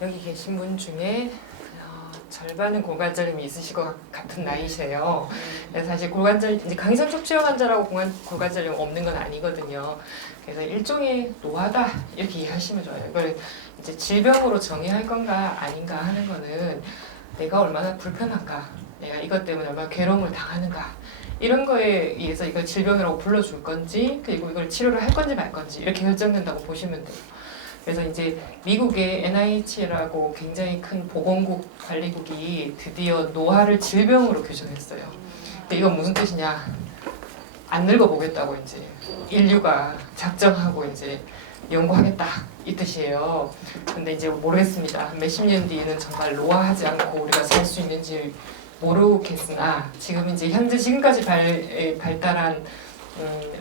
여기 계신 분 중에 절반은 골관절염이 있으실 것 같은 나이세요. 그래서 사실 이제 강성 척추염 환자라고 골관절염 없는 건 아니거든요. 그래서 일종의 노화다 이렇게 이해하시면 좋아요. 이걸 이제 질병으로 정의할 건가 아닌가 하는 거는 내가 얼마나 불편한가, 내가 이것 때문에 얼마나 괴로움을 당하는가, 이런 거에 의해서 이걸 질병이라고 불러줄 건지, 그리고 이걸 치료를 할 건지 말 건지 이렇게 결정된다고 보시면 돼요. 그래서 이제 미국의 NIH라고 굉장히 큰 보건국 관리국이 드디어 노화를 질병으로 규정했어요. 근데 이건 무슨 뜻이냐? 안 늙어보겠다고 이제 인류가 작정하고 이제 연구하겠다 이 뜻이에요. 근데 이제 모르겠습니다. 몇십 년 뒤에는 정말 노화하지 않고 우리가 살 수 있는지 모르겠으나 지금 이제 현재 지금까지 발달한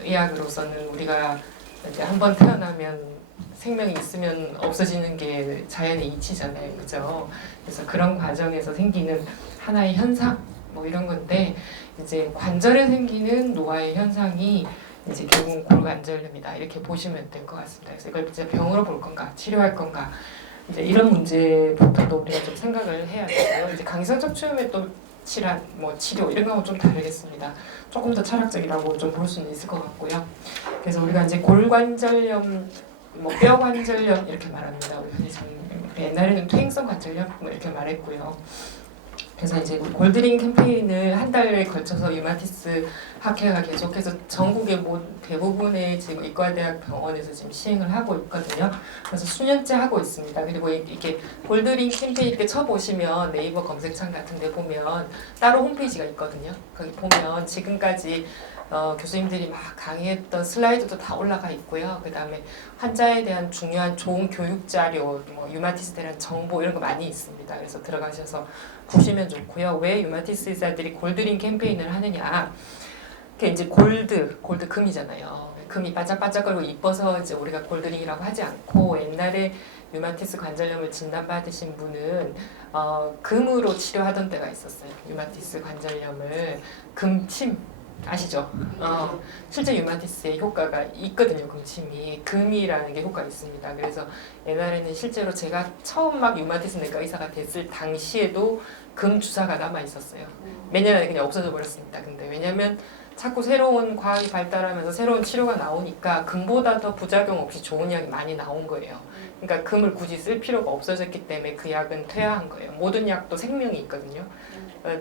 의학으로서는 우리가 이제 한번 태어나면 생명이 있으면 없어지는 게 자연의 이치잖아요, 그죠? 그래서 그런 과정에서 생기는 하나의 현상, 뭐 이런 건데 이제 관절에 생기는 노화의 현상이 이제 결국 골관절염이다 이렇게 보시면 될 것 같습니다. 그래서 이걸 이제 병으로 볼 건가, 치료할 건가, 이제 이런 문제부터도 우리가 좀 생각을 해야 되고요. 이제 강성 척추염의 또 질환, 뭐 치료 이런 거하고 좀 다르겠습니다. 조금 더 철학적이라고 좀 볼 수는 있을 것 같고요. 그래서 우리가 이제 골관절염, 뭐 뼈관절염 이렇게 말합니다. 우리 흔히 옛날에는 퇴행성 관절염 뭐 이렇게 말했고요. 그래서 이제 골드링 캠페인을 한 달에 걸쳐서 유마티스 학회가 계속해서 전국의 대부분의 지금 의과대학 병원에서 지금 시행을 하고 있거든요. 그래서 수년째 하고 있습니다. 그리고 이게 골드링 캠페인 이렇게 쳐보시면 네이버 검색창 같은 데 보면 따로 홈페이지가 있거든요. 거기 보면 지금까지 교수님들이 막 강의했던 슬라이드도 다 올라가 있고요. 그 다음에 환자에 대한 중요한 좋은 교육 자료, 뭐 유마티스에 대한 정보 이런 거 많이 있습니다. 그래서 들어가셔서 보시면 좋고요. 왜 유마티스 의사들이 골드링 캠페인을 하느냐? 그 이제 골드 금이잖아요. 금이 반짝반짝거리고 이뻐서 이제 우리가 골드링이라고 하지 않고 옛날에 유마티스 관절염을 진단받으신 분은 금으로 치료하던 때가 있었어요. 유마티스 관절염을 금침 아시죠? 실제 유마티스의 효과가 있거든요. 금침이 금이라는 게 효과가 있습니다. 그래서 옛날에는 실제로 제가 처음 막 유마티스 내과 의사가 됐을 당시에도 금 주사가 남아 있었어요. 몇 년 안에 그냥 없어져 버렸습니다. 근데 왜냐면 자꾸 새로운 과학이 발달하면서 새로운 치료가 나오니까 금보다 더 부작용 없이 좋은 약이 많이 나온 거예요. 그러니까 금을 굳이 쓸 필요가 없어졌기 때문에 그 약은 퇴화한 거예요. 모든 약도 생명이 있거든요.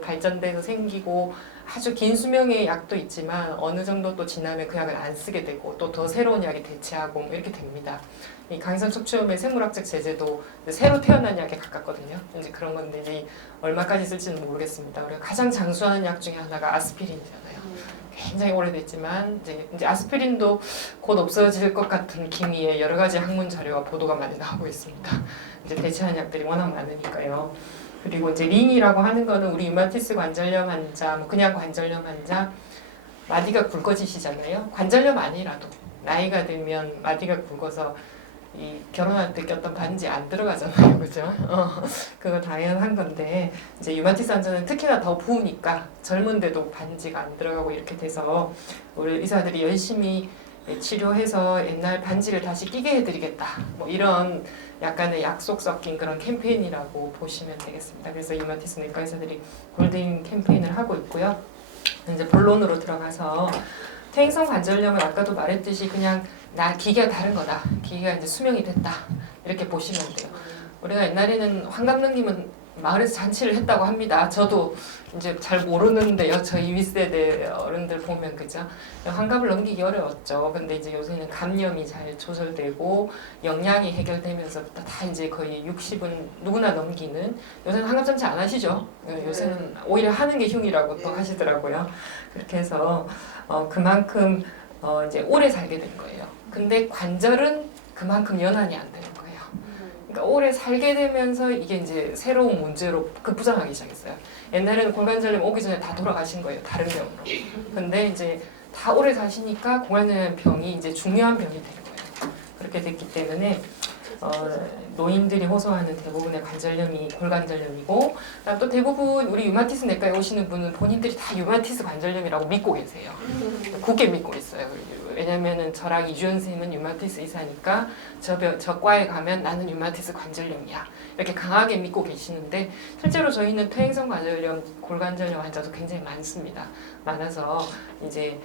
발전돼서 생기고 아주 긴 수명의 약도 있지만 어느 정도 또 지나면 그 약을 안 쓰게 되고 또 더 새로운 약이 대체하고 뭐 이렇게 됩니다. 이 강성 척추염의 생물학적 제재도 새로 태어난 약에 가깝거든요. 이제 그런 건데 이제 얼마까지 쓸지는 모르겠습니다. 우리가 가장 장수하는 약 중에 하나가 아스피린이잖아요. 굉장히 오래됐지만 이제 아스피린도 곧 없어질 것 같은 기미에 여러 가지 학문 자료와 보도가 많이 나오고 있습니다. 이제 대체하는 약들이 워낙 많으니까요. 그리고 이제 링이라고 하는 거는 우리 유마티스 관절염 환자, 뭐 그냥 관절염 환자 마디가 굵어지시잖아요. 관절염 아니라도 나이가 들면 마디가 굵어서 이 결혼할 때 꼈던 반지 안 들어가잖아요, 그죠? 그거 당연한 건데 이제 유마티스 환자는 특히나 더 부으니까 젊은데도 반지가 안 들어가고 이렇게 돼서 우리 의사들이 열심히 치료해서 옛날 반지를 다시 끼게 해드리겠다. 뭐 이런 약간의 약속 섞인 그런 캠페인이라고 보시면 되겠습니다. 그래서 유마티스 내과 의사들이 골든 캠페인을 하고 있고요. 이제 본론으로 들어가서 퇴행성 관절염은 아까도 말했듯이 그냥 기계가 다른 거다. 기계가 이제 수명이 됐다. 이렇게 보시면 돼요. 우리가 옛날에는 황 감독님은 마을에서 잔치를 했다고 합니다. 저도 이제 잘 모르는데요. 저희 윗세대 어른들 보면 그죠? 환갑을 넘기기 어려웠죠. 근데 이제 요새는 감염이 잘 조절되고 영양이 해결되면서부터 다 이제 거의 60은 누구나 넘기는. 요새는 환갑잔치 안 하시죠? 요새는 오히려 하는 게 흉이라고 또 하시더라고요. 그렇게 해서 그만큼 이제 오래 살게 된 거예요. 근데 관절은 그만큼 연한이 안 되는 거예요. 그러니까 오래 살게 되면서 이게 이제 새로운 문제로 급부상하기 시작했어요. 옛날에는 골관절염 오기 전에 다 돌아가신 거예요. 다른 병으로. 근데 이제 다 오래 사시니까 골관절염 병이 이제 중요한 병이 된 거예요. 그렇게 됐기 때문에 노인들이 호소하는 대부분의 관절염이 골관절염이고, 또 대부분 우리 유마티스 내과에 오시는 분은 본인들이 다 유마티스 관절염이라고 믿고 계세요. 굳게 믿고 있어요. 왜냐면은 저랑 이주연 선생님은 류마티스 의사니까 저 과에 가면 나는 류마티스 관절염이야. 이렇게 강하게 믿고 계시는데 실제로 저희는 퇴행성 관절염, 골관절염 환자도 굉장히 많습니다. 많아서 이제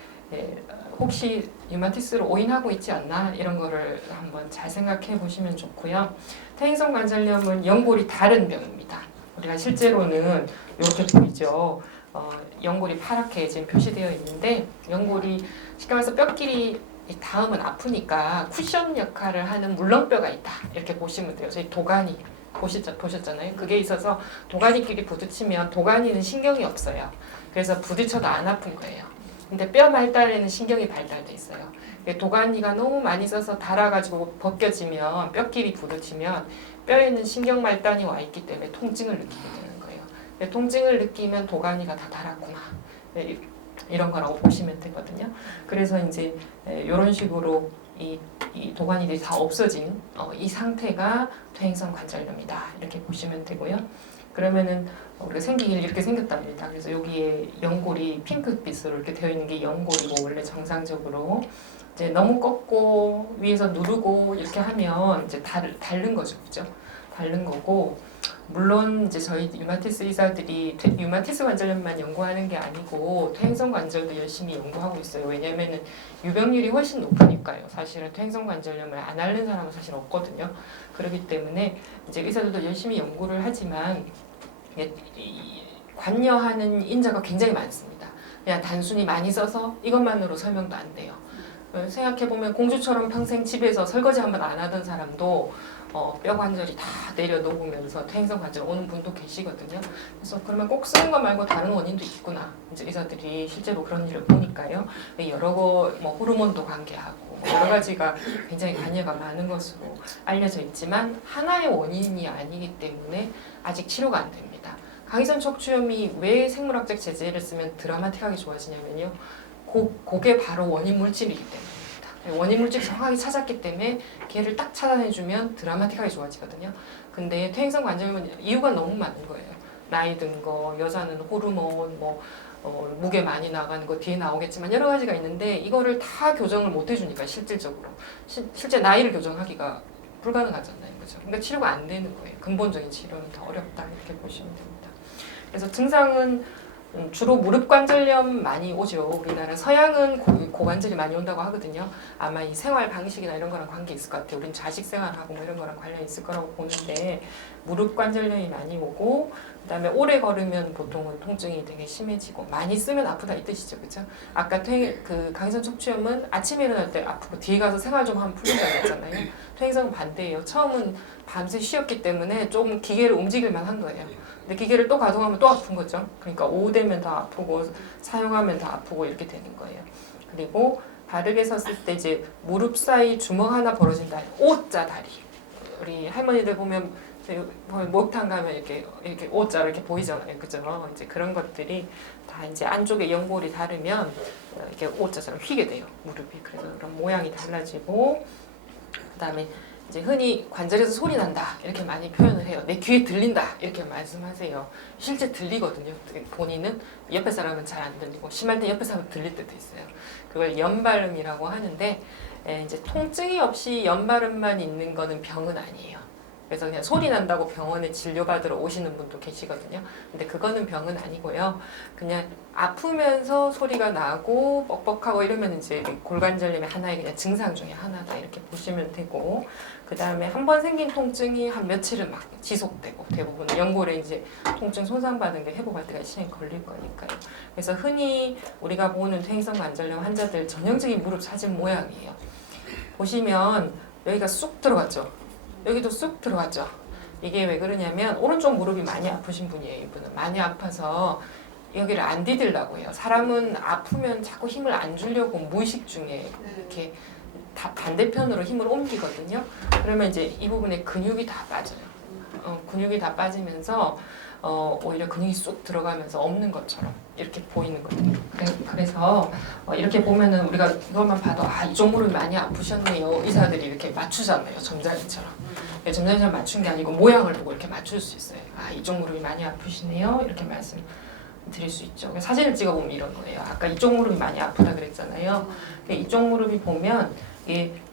혹시 류마티스로 오인하고 있지 않나 이런 거를 한번 잘 생각해 보시면 좋고요. 퇴행성 관절염은 연골이 다른 병입니다. 우리가 실제로는 이렇게 보이죠. 연골이 파랗게 지금 표시되어 있는데 연골이 쉽게 말해서 뼈끼리 닿으면 아프니까 쿠션 역할을 하는 물렁뼈가 있다 이렇게 보시면 돼요. 저희 도가니 보셨잖아요. 그게 있어서 도가니끼리 부딪히면 도가니는 신경이 없어요. 그래서 부딪혀도 안 아픈 거예요. 근데 뼈 말달에는 신경이 발달돼 있어요. 도가니가 너무 많이 써서 닳아가지고 벗겨지면 뼈끼리 부딪히면 뼈에는 신경 말단이 와 있기 때문에 통증을 느끼게 되는 거예요. 통증을 느끼면 도가니가 다 닳았구나 이런 거라고 보시면 되거든요. 그래서 이제 이런 식으로 이 도가니들이 다 없어진 이 상태가 퇴행성 관절염이다 이렇게 보시면 되고요. 그러면은 우리가 생기길 이렇게 생겼답니다. 그래서 여기에 연골이 핑크빛으로 이렇게 되어 있는 게 연골이고 원래 정상적으로 이제 너무 꺾고 위에서 누르고 이렇게 하면 이제 닳는 거죠, 그죠? 닳는 거고 물론 이제 저희 류마티스 의사들이 류마티스 관절염만 연구하는 게 아니고 퇴행성 관절도 열심히 연구하고 있어요. 왜냐면은 유병률이 훨씬 높으니까요. 사실은 퇴행성 관절염을 안 앓는 사람은 사실 없거든요. 그렇기 때문에 이제 의사들도 열심히 연구를 하지만 관여하는 인자가 굉장히 많습니다. 그냥 단순히 많이 써서 이것만으로 설명도 안 돼요. 생각해보면 공주처럼 평생 집에서 설거지 한 번 안 하던 사람도 뼈 관절이 다 내려놓으면서 퇴행성 관절 오는 분도 계시거든요. 그래서 그러면 꼭 쓰는 것 말고 다른 원인도 있구나. 이제 의사들이 실제로 그런 일을 보니까요. 여러 거 뭐 호르몬도 관계하고 여러 가지가 굉장히 관여가 많은 것으로 알려져 있지만 하나의 원인이 아니기 때문에 아직 치료가 안 됩니다. 강희선 척추염이 왜 생물학적 제재를 쓰면 드라마틱하게 좋아지냐면요. 그게 바로 원인 물질이기 때문입니다. 원인 물질 정확하게 찾았기 때문에 걔를 딱 찾아내주면 드라마틱하게 좋아지거든요. 근데 퇴행성 관절염은 이유가 너무 많은 거예요. 나이 든 거, 여자는 호르몬, 무게 많이 나가는 거 뒤에 나오겠지만 여러 가지가 있는데 이거를 다 교정을 못 해주니까 실질적으로 실제 나이를 교정하기가 불가능하잖아요, 그죠? 그러니까 치료가 안 되는 거예요. 근본적인 치료는 더 어렵다 이렇게 보시면 됩니다. 그래서 증상은 주로 무릎 관절염 많이 오죠. 우리나라 서양은 고관절이 많이 온다고 하거든요. 아마 이 생활 방식이나 이런 거랑 관계 있을 것 같아요. 우린 자식 생활하고 뭐 이런 거랑 관련 있을 거라고 보는데 무릎 관절염이 많이 오고 그다음에 오래 걸으면 보통은 통증이 되게 심해지고 많이 쓰면 아프다 이 뜻이죠, 그렇죠? 아까 강희선 척추염은 아침에 일어날 때 아프고 뒤에 가서 생활 좀 하면 풀린다고 했잖아요. 퇴행성은 반대예요. 처음은 밤새 쉬었기 때문에 좀 기계를 움직일만 한 거예요. 근데 기계를 또 가동하면 또 아픈 거죠. 그러니까 오후 되면 더 아프고 사용하면 더 아프고 이렇게 되는 거예요. 그리고 바르게 섰을 때 이제 무릎 사이 주먹 하나 벌어진다. O자 다리. 우리 할머니들 보면 목욕탕 가면 이렇게 O자 이렇게 보이잖아요, 그죠? 이제 그런 것들이 다 이제 안쪽에 연골이 다르면 이렇게 O자처럼 휘게 돼요, 무릎이. 그래서 그런 모양이 달라지고 그다음에 이제 흔히 관절에서 소리 난다 이렇게 많이 표현을 해요. 내 귀에 들린다 이렇게 말씀하세요. 실제 들리거든요. 본인은 옆에 사람은 잘 안 들리고 심할 때 옆에 사람은 들릴 때도 있어요. 그걸 연발음이라고 하는데 이제 통증이 없이 연발음만 있는 거는 병은 아니에요. 그래서 그냥 소리 난다고 병원에 진료받으러 오시는 분도 계시거든요. 근데 그거는 병은 아니고요. 그냥 아프면서 소리가 나고 뻑뻑하고 이러면 이제 골관절염의 하나의 그냥 증상 중에 하나다 이렇게 보시면 되고, 그 다음에 한 번 생긴 통증이 한 며칠은 막 지속되고, 대부분 연골에 이제 통증 손상받은 게 회복할 때가 시간이 걸릴 거니까요. 그래서 흔히 우리가 보는 퇴행성 관절염 환자들 전형적인 무릎 사진 모양이에요. 보시면 여기가 쑥 들어갔죠. 여기도 쑥 들어갔죠. 이게 왜 그러냐면 오른쪽 무릎이 많이 아프신 분이에요. 이분은 많이 아파서 여기를 안 디딜라고 해요. 사람은 아프면 자꾸 힘을 안 주려고 무의식 중에 이렇게 다 반대편으로 힘을 옮기거든요. 그러면 이제 이 부분에 근육이 다 빠져요. 근육이 다 빠지면서 오히려 근육이 쑥 들어가면서 없는 것처럼 이렇게 보이는 거예요. 그래서 이렇게 보면은 우리가 이것만 봐도 이쪽 무릎이 많이 아프셨네요. 의사들이 이렇게 맞추잖아요. 점자기처럼. 점자기처럼 맞춘 게 아니고 모양을 보고 이렇게 맞출 수 있어요. 이쪽 무릎이 많이 아프시네요. 이렇게 말씀 드릴 수 있죠. 사진을 찍어보면 이런 거예요. 아까 이쪽 무릎이 많이 아프다 그랬잖아요. 근데 이쪽 무릎이 보면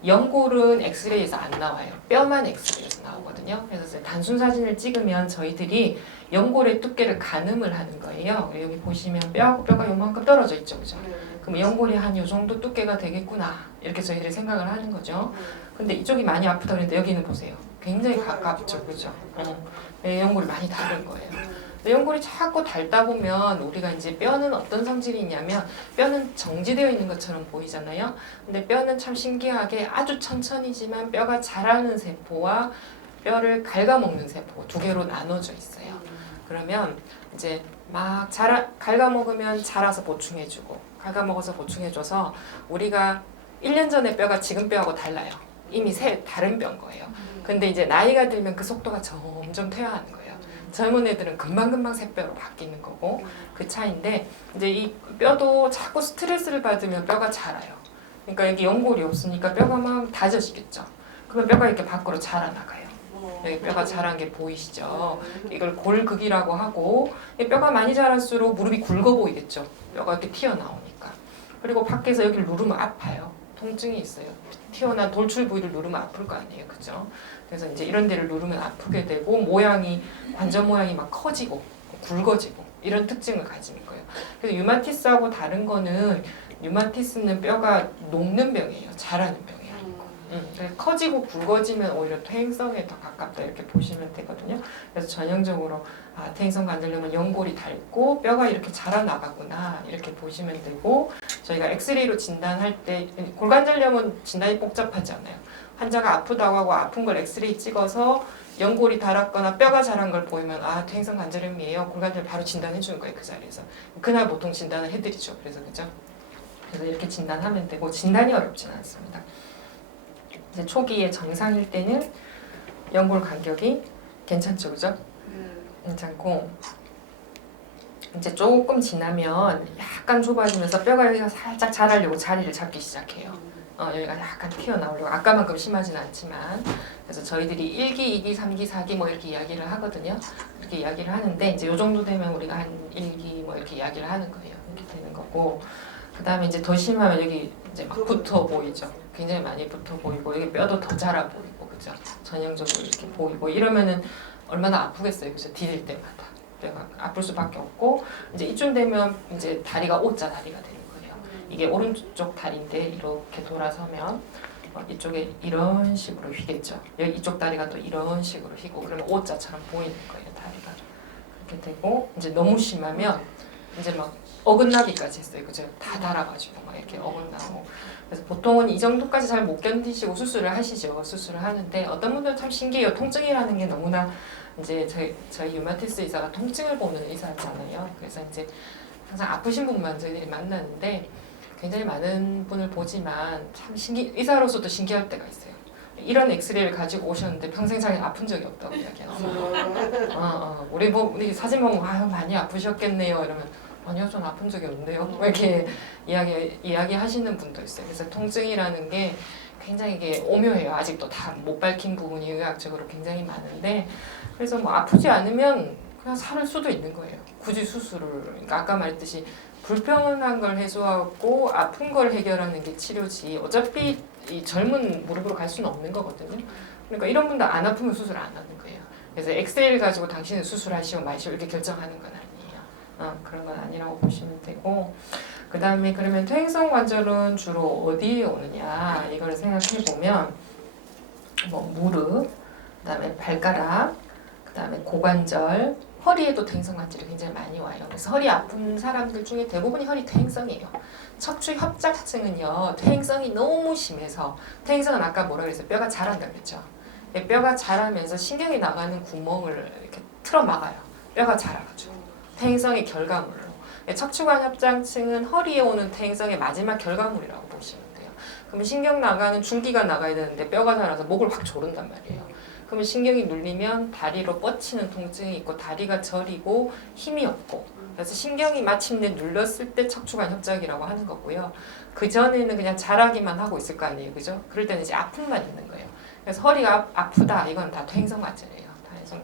연골은 엑스레이에서 안 나와요. 뼈만 엑스레이에서 나오거든요. 그래서 단순 사진을 찍으면 저희들이 연골의 두께를 가늠을 하는 거예요. 여기 보시면 뼈하고 뼈가 요만큼 떨어져 있죠, 그죠? 그럼 연골이 한 요 정도 두께가 되겠구나 이렇게 저희들이 생각을 하는 거죠. 근데 이쪽이 많이 아프다 그랬는데 여기는 보세요. 굉장히 가깝죠, 그죠? 연골이 많이 다른 거예요. 연골이 자꾸 닳다 보면 우리가 이제 뼈는 어떤 성질이 있냐면 뼈는 정지되어 있는 것처럼 보이잖아요. 근데 뼈는 참 신기하게 아주 천천히지만 뼈가 자라는 세포와 뼈를 갉아먹는 세포 두 개로 나눠져 있어요. 그러면 이제 막 갉아먹으면 자라서 보충해주고 갉아먹어서 보충해줘서 우리가 1년 전에 뼈가 지금 뼈하고 달라요. 이미 다른 뼈인 거예요. 근데 이제 나이가 들면 그 속도가 점점 퇴화하는 거예요. 젊은 애들은 금방금방 새뼈로 바뀌는 거고 그 차이인데 이제 이 뼈도 자꾸 스트레스를 받으면 뼈가 자라요. 그러니까 여기 연골이 없으니까 뼈가 막 다져지겠죠. 그러면 뼈가 이렇게 밖으로 자라나가요. 여기 뼈가 자란 게 보이시죠? 이걸 골극이라고 하고 뼈가 많이 자랄수록 무릎이 굵어 보이겠죠. 뼈가 이렇게 튀어나오니까. 그리고 밖에서 여기를 누르면 아파요. 통증이 있어요. 튀어나온 돌출 부위를 누르면 아플 거 아니에요, 그죠? 그래서 이제 이런 데를 누르면 아프게 되고 관절 모양이 막 커지고 굵어지고 이런 특징을 가지는 거예요. 그래서 류마티스하고 다른 거는 류마티스는 뼈가 녹는 병이에요, 자라는 병이 아니고. 그래서 커지고 굵어지면 오히려 퇴행성에 더 가깝다 이렇게 보시면 되거든요. 그래서 전형적으로 퇴행성 관절염은 연골이 닳고 뼈가 이렇게 자라나가구나 이렇게 보시면 되고 저희가 엑스레이로 진단할 때 골관절염은 진단이 복잡하지 않아요. 환자가 아프다고 하고 아픈 걸 엑스레이 찍어서 연골이 닳았거나 뼈가 자란 걸 보이면 퇴행성 관절염이에요. 골관절 바로 진단해 주는 거예요, 그 자리에서. 그날 보통 진단을 해드리죠. 그래서 그죠? 그래서 이렇게 진단하면 되고 진단이 어렵지는 않습니다. 이제 초기에 정상일 때는 연골 간격이 괜찮죠, 그죠? 괜찮고 이제 조금 지나면 약간 좁아지면서 뼈가 여기가 살짝 자라려고 자리를 잡기 시작해요. 여기가 약간 튀어나오려고 아까만큼 심하진 않지만 그래서 저희들이 1기, 2기, 3기, 4기 뭐 이렇게 이야기를 하거든요. 이렇게 이야기를 하는데 이제 요 정도 되면 우리가 한 1기 뭐 이렇게 이야기를 하는 거예요. 이렇게 되는 거고 그 다음에 이제 더 심하면 여기 이제 막 붙어 보이죠. 굉장히 많이 붙어 보이고 여기 뼈도 더 자라 보이고 그죠. 전형적으로 이렇게 보이고 이러면은 얼마나 아프겠어요, 그죠? 디딜 때마다 뼈가 아플 수밖에 없고 이제 이쯤 되면 이제 다리가 O자 다리가 되는 거예요. 이게 오른쪽 다리인데 이렇게 돌아서면 이쪽에 이런 식으로 휘겠죠. 여기 이쪽 다리가 또 이런 식으로 휘고 그러면 O자처럼 보이는 거예요, 다리가. 그렇게 되고 이제 너무 심하면 이제 막 어긋나기까지 했어요. 그죠? 다 달아가지고 막 이렇게 어긋나고. 그래서 보통은 이 정도까지 잘 못 견디시고 수술을 하시죠. 수술을 하는데 어떤 분들은 참 신기해요. 통증이라는 게 너무나 이제 저희 류마티스 의사가 통증을 보는 의사잖아요. 그래서 이제 항상 아프신 분만 저희들이 만나는데 굉장히 많은 분을 보지만 참 의사로서도 신기할 때가 있어요. 이런 엑스레이를 가지고 오셨는데 평생 자기 아픈 적이 없다고 이야기하세요. 우리 사진 보면 많이 아프셨겠네요. 이러면 아니요, 전 아픈 적이 없는데요. 이렇게 이야기하시는 분도 있어요. 그래서 통증이라는 게 굉장히 이게 오묘해요. 아직도 다 못 밝힌 부분이 의학적으로 굉장히 많은데 그래서 뭐 아프지 않으면 그냥 살 수도 있는 거예요. 굳이 수술을 그러니까 아까 말했듯이 불편한 걸 해소하고 아픈 걸 해결하는 게 치료지 어차피 이 젊은 무릎으로 갈 수는 없는 거거든요. 그러니까 이런 분들 안 아프면 수술 안 하는 거예요. 그래서 엑셀 가지고 당신은 수술하시오 마시오 이렇게 결정하는 건 아니에요. 그런 건 아니라고 보시면 되고 그 다음에 그러면 퇴행성 관절은 주로 어디에 오느냐 이걸 생각해 보면 뭐 무릎, 그 다음에 발가락, 그 다음에 고관절, 허리에도 퇴행성 관절이 굉장히 많이 와요. 그래서 허리 아픈 사람들 중에 대부분이 허리 퇴행성이에요. 척추 협착증은요 퇴행성이 너무 심해서 퇴행성은 아까 뭐라 그랬어요? 뼈가 자란다 그랬죠. 뼈가 자라면서 신경이 나가는 구멍을 이렇게 틀어 막아요. 뼈가 자라가지고 퇴행성의 결과물로. 척추관 협착증은 허리에 오는 퇴행성의 마지막 결과물이라고 보시면 돼요. 그러면 신경 나가는 줄기가 나가야 되는데 뼈가 자라서 목을 확 조른단 말이에요. 그러면 신경이 눌리면 다리로 뻗치는 통증이 있고 다리가 저리고 힘이 없고 그래서 신경이 마침내 눌렀을 때 척추관 협착이라고 하는 거고요. 그 전에는 그냥 자라기만 하고 있을 거 아니에요, 그죠? 그럴 때는 이제 아픔만 있는 거예요. 그래서 허리가 아프다 이건 다 퇴행성 관절이에요.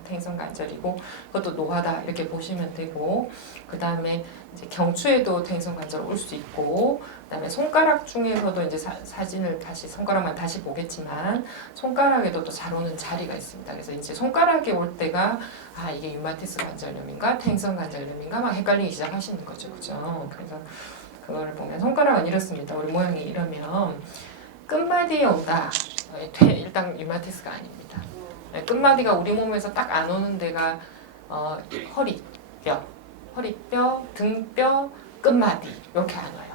퇴행성 관절이고 그것도 노화다 이렇게 보시면 되고 그 다음에 이제 경추에도 퇴행성 관절 올 수 있고 그다음에 손가락 중에서도 이제 사진을 다시 손가락만 다시 보겠지만 손가락에도 또 잘 오는 자리가 있습니다. 그래서 이제 손가락에 올 때가 아 이게 류마티스 관절염인가 퇴행성 관절염인가 막 헷갈리기 시작하시는 거죠, 그죠? 그래서 그거를 보면 손가락은 이렇습니다. 우리 모양이 이러면 끝마디에 온다. 일단 류마티스가 아닙니다. 끝마디가 우리 몸에서 딱 안 오는 데가 허리뼈, 등뼈, 끝마디 이렇게 안 와요.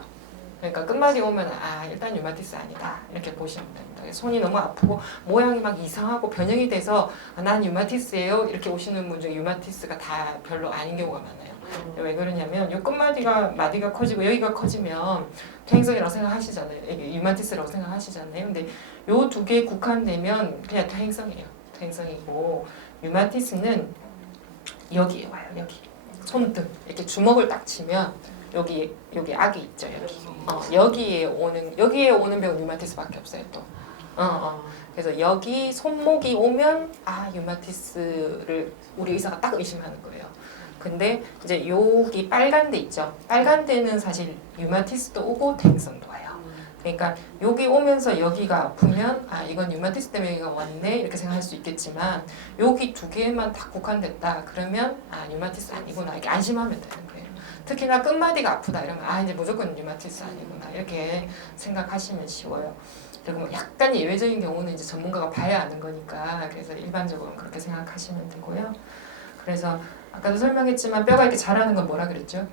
그러니까 끝마디 오면 아 일단 류마티스 아니다 이렇게 보시면 됩니다. 손이 너무 아프고 모양이 막 이상하고 변형이 돼서 아, 난 류마티스예요 이렇게 오시는 분 중에 류마티스가 다 별로 아닌 경우가 많아요. 왜 그러냐면 이 끝마디가 마디가 커지고 여기가 커지면 퇴행성이라고 생각하시잖아요. 이게 류마티스라고 생각하시잖아요. 근데 요 두 개에 국한되면 그냥 퇴행성이에요. 퇴행성이고 류마티스는 여기에 와요. 여기 손등 이렇게 주먹을 딱 치면 여기 악이 있죠. 여기 여기에 오는 병은 류마티스밖에 없어요. 또 그래서 여기 손목이 오면 아 류마티스를 우리 의사가 딱 의심하는 거예요. 근데 이제 여기 빨간 데 있죠. 빨간 데는 사실 류마티스도 오고 퇴행성도 와요. 그러니까 여기 오면서 여기가 아프면 아 이건 류마티스 때문에 여기가 왔네 이렇게 생각할 수 있겠지만 여기 두 개만 다 국한됐다 그러면 아 류마티스 아니구나 이렇게 안심하면 되는 거예요. 특히나 끝마디가 아프다 이러면 아 이제 무조건 류마티스 아니구나 이렇게 생각하시면 쉬워요. 그리고 뭐 약간 예외적인 경우는 이제 전문가가 봐야 아는 거니까 그래서 일반적으로는 그렇게 생각하시면 되고요. 그래서 아까도 설명했지만 뼈가 이렇게 자라는 건 뭐라 그랬죠?